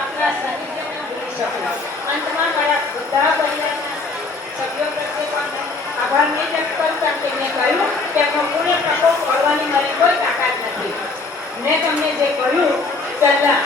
આપણા સાનિધ્યને ભૂલી શકો. અંતમાં મારા બધા પરિવારના સભ્યો પ્રત્યે પણ આભાર નહીં વ્યક્ત કરું, કારણ કે મેં કહ્યું કે એમનો પુણ્ય પ્રકોપ કરવાની મારી કોઈ તાકાત નથી. મેં તમને જે કહ્યું પહેલા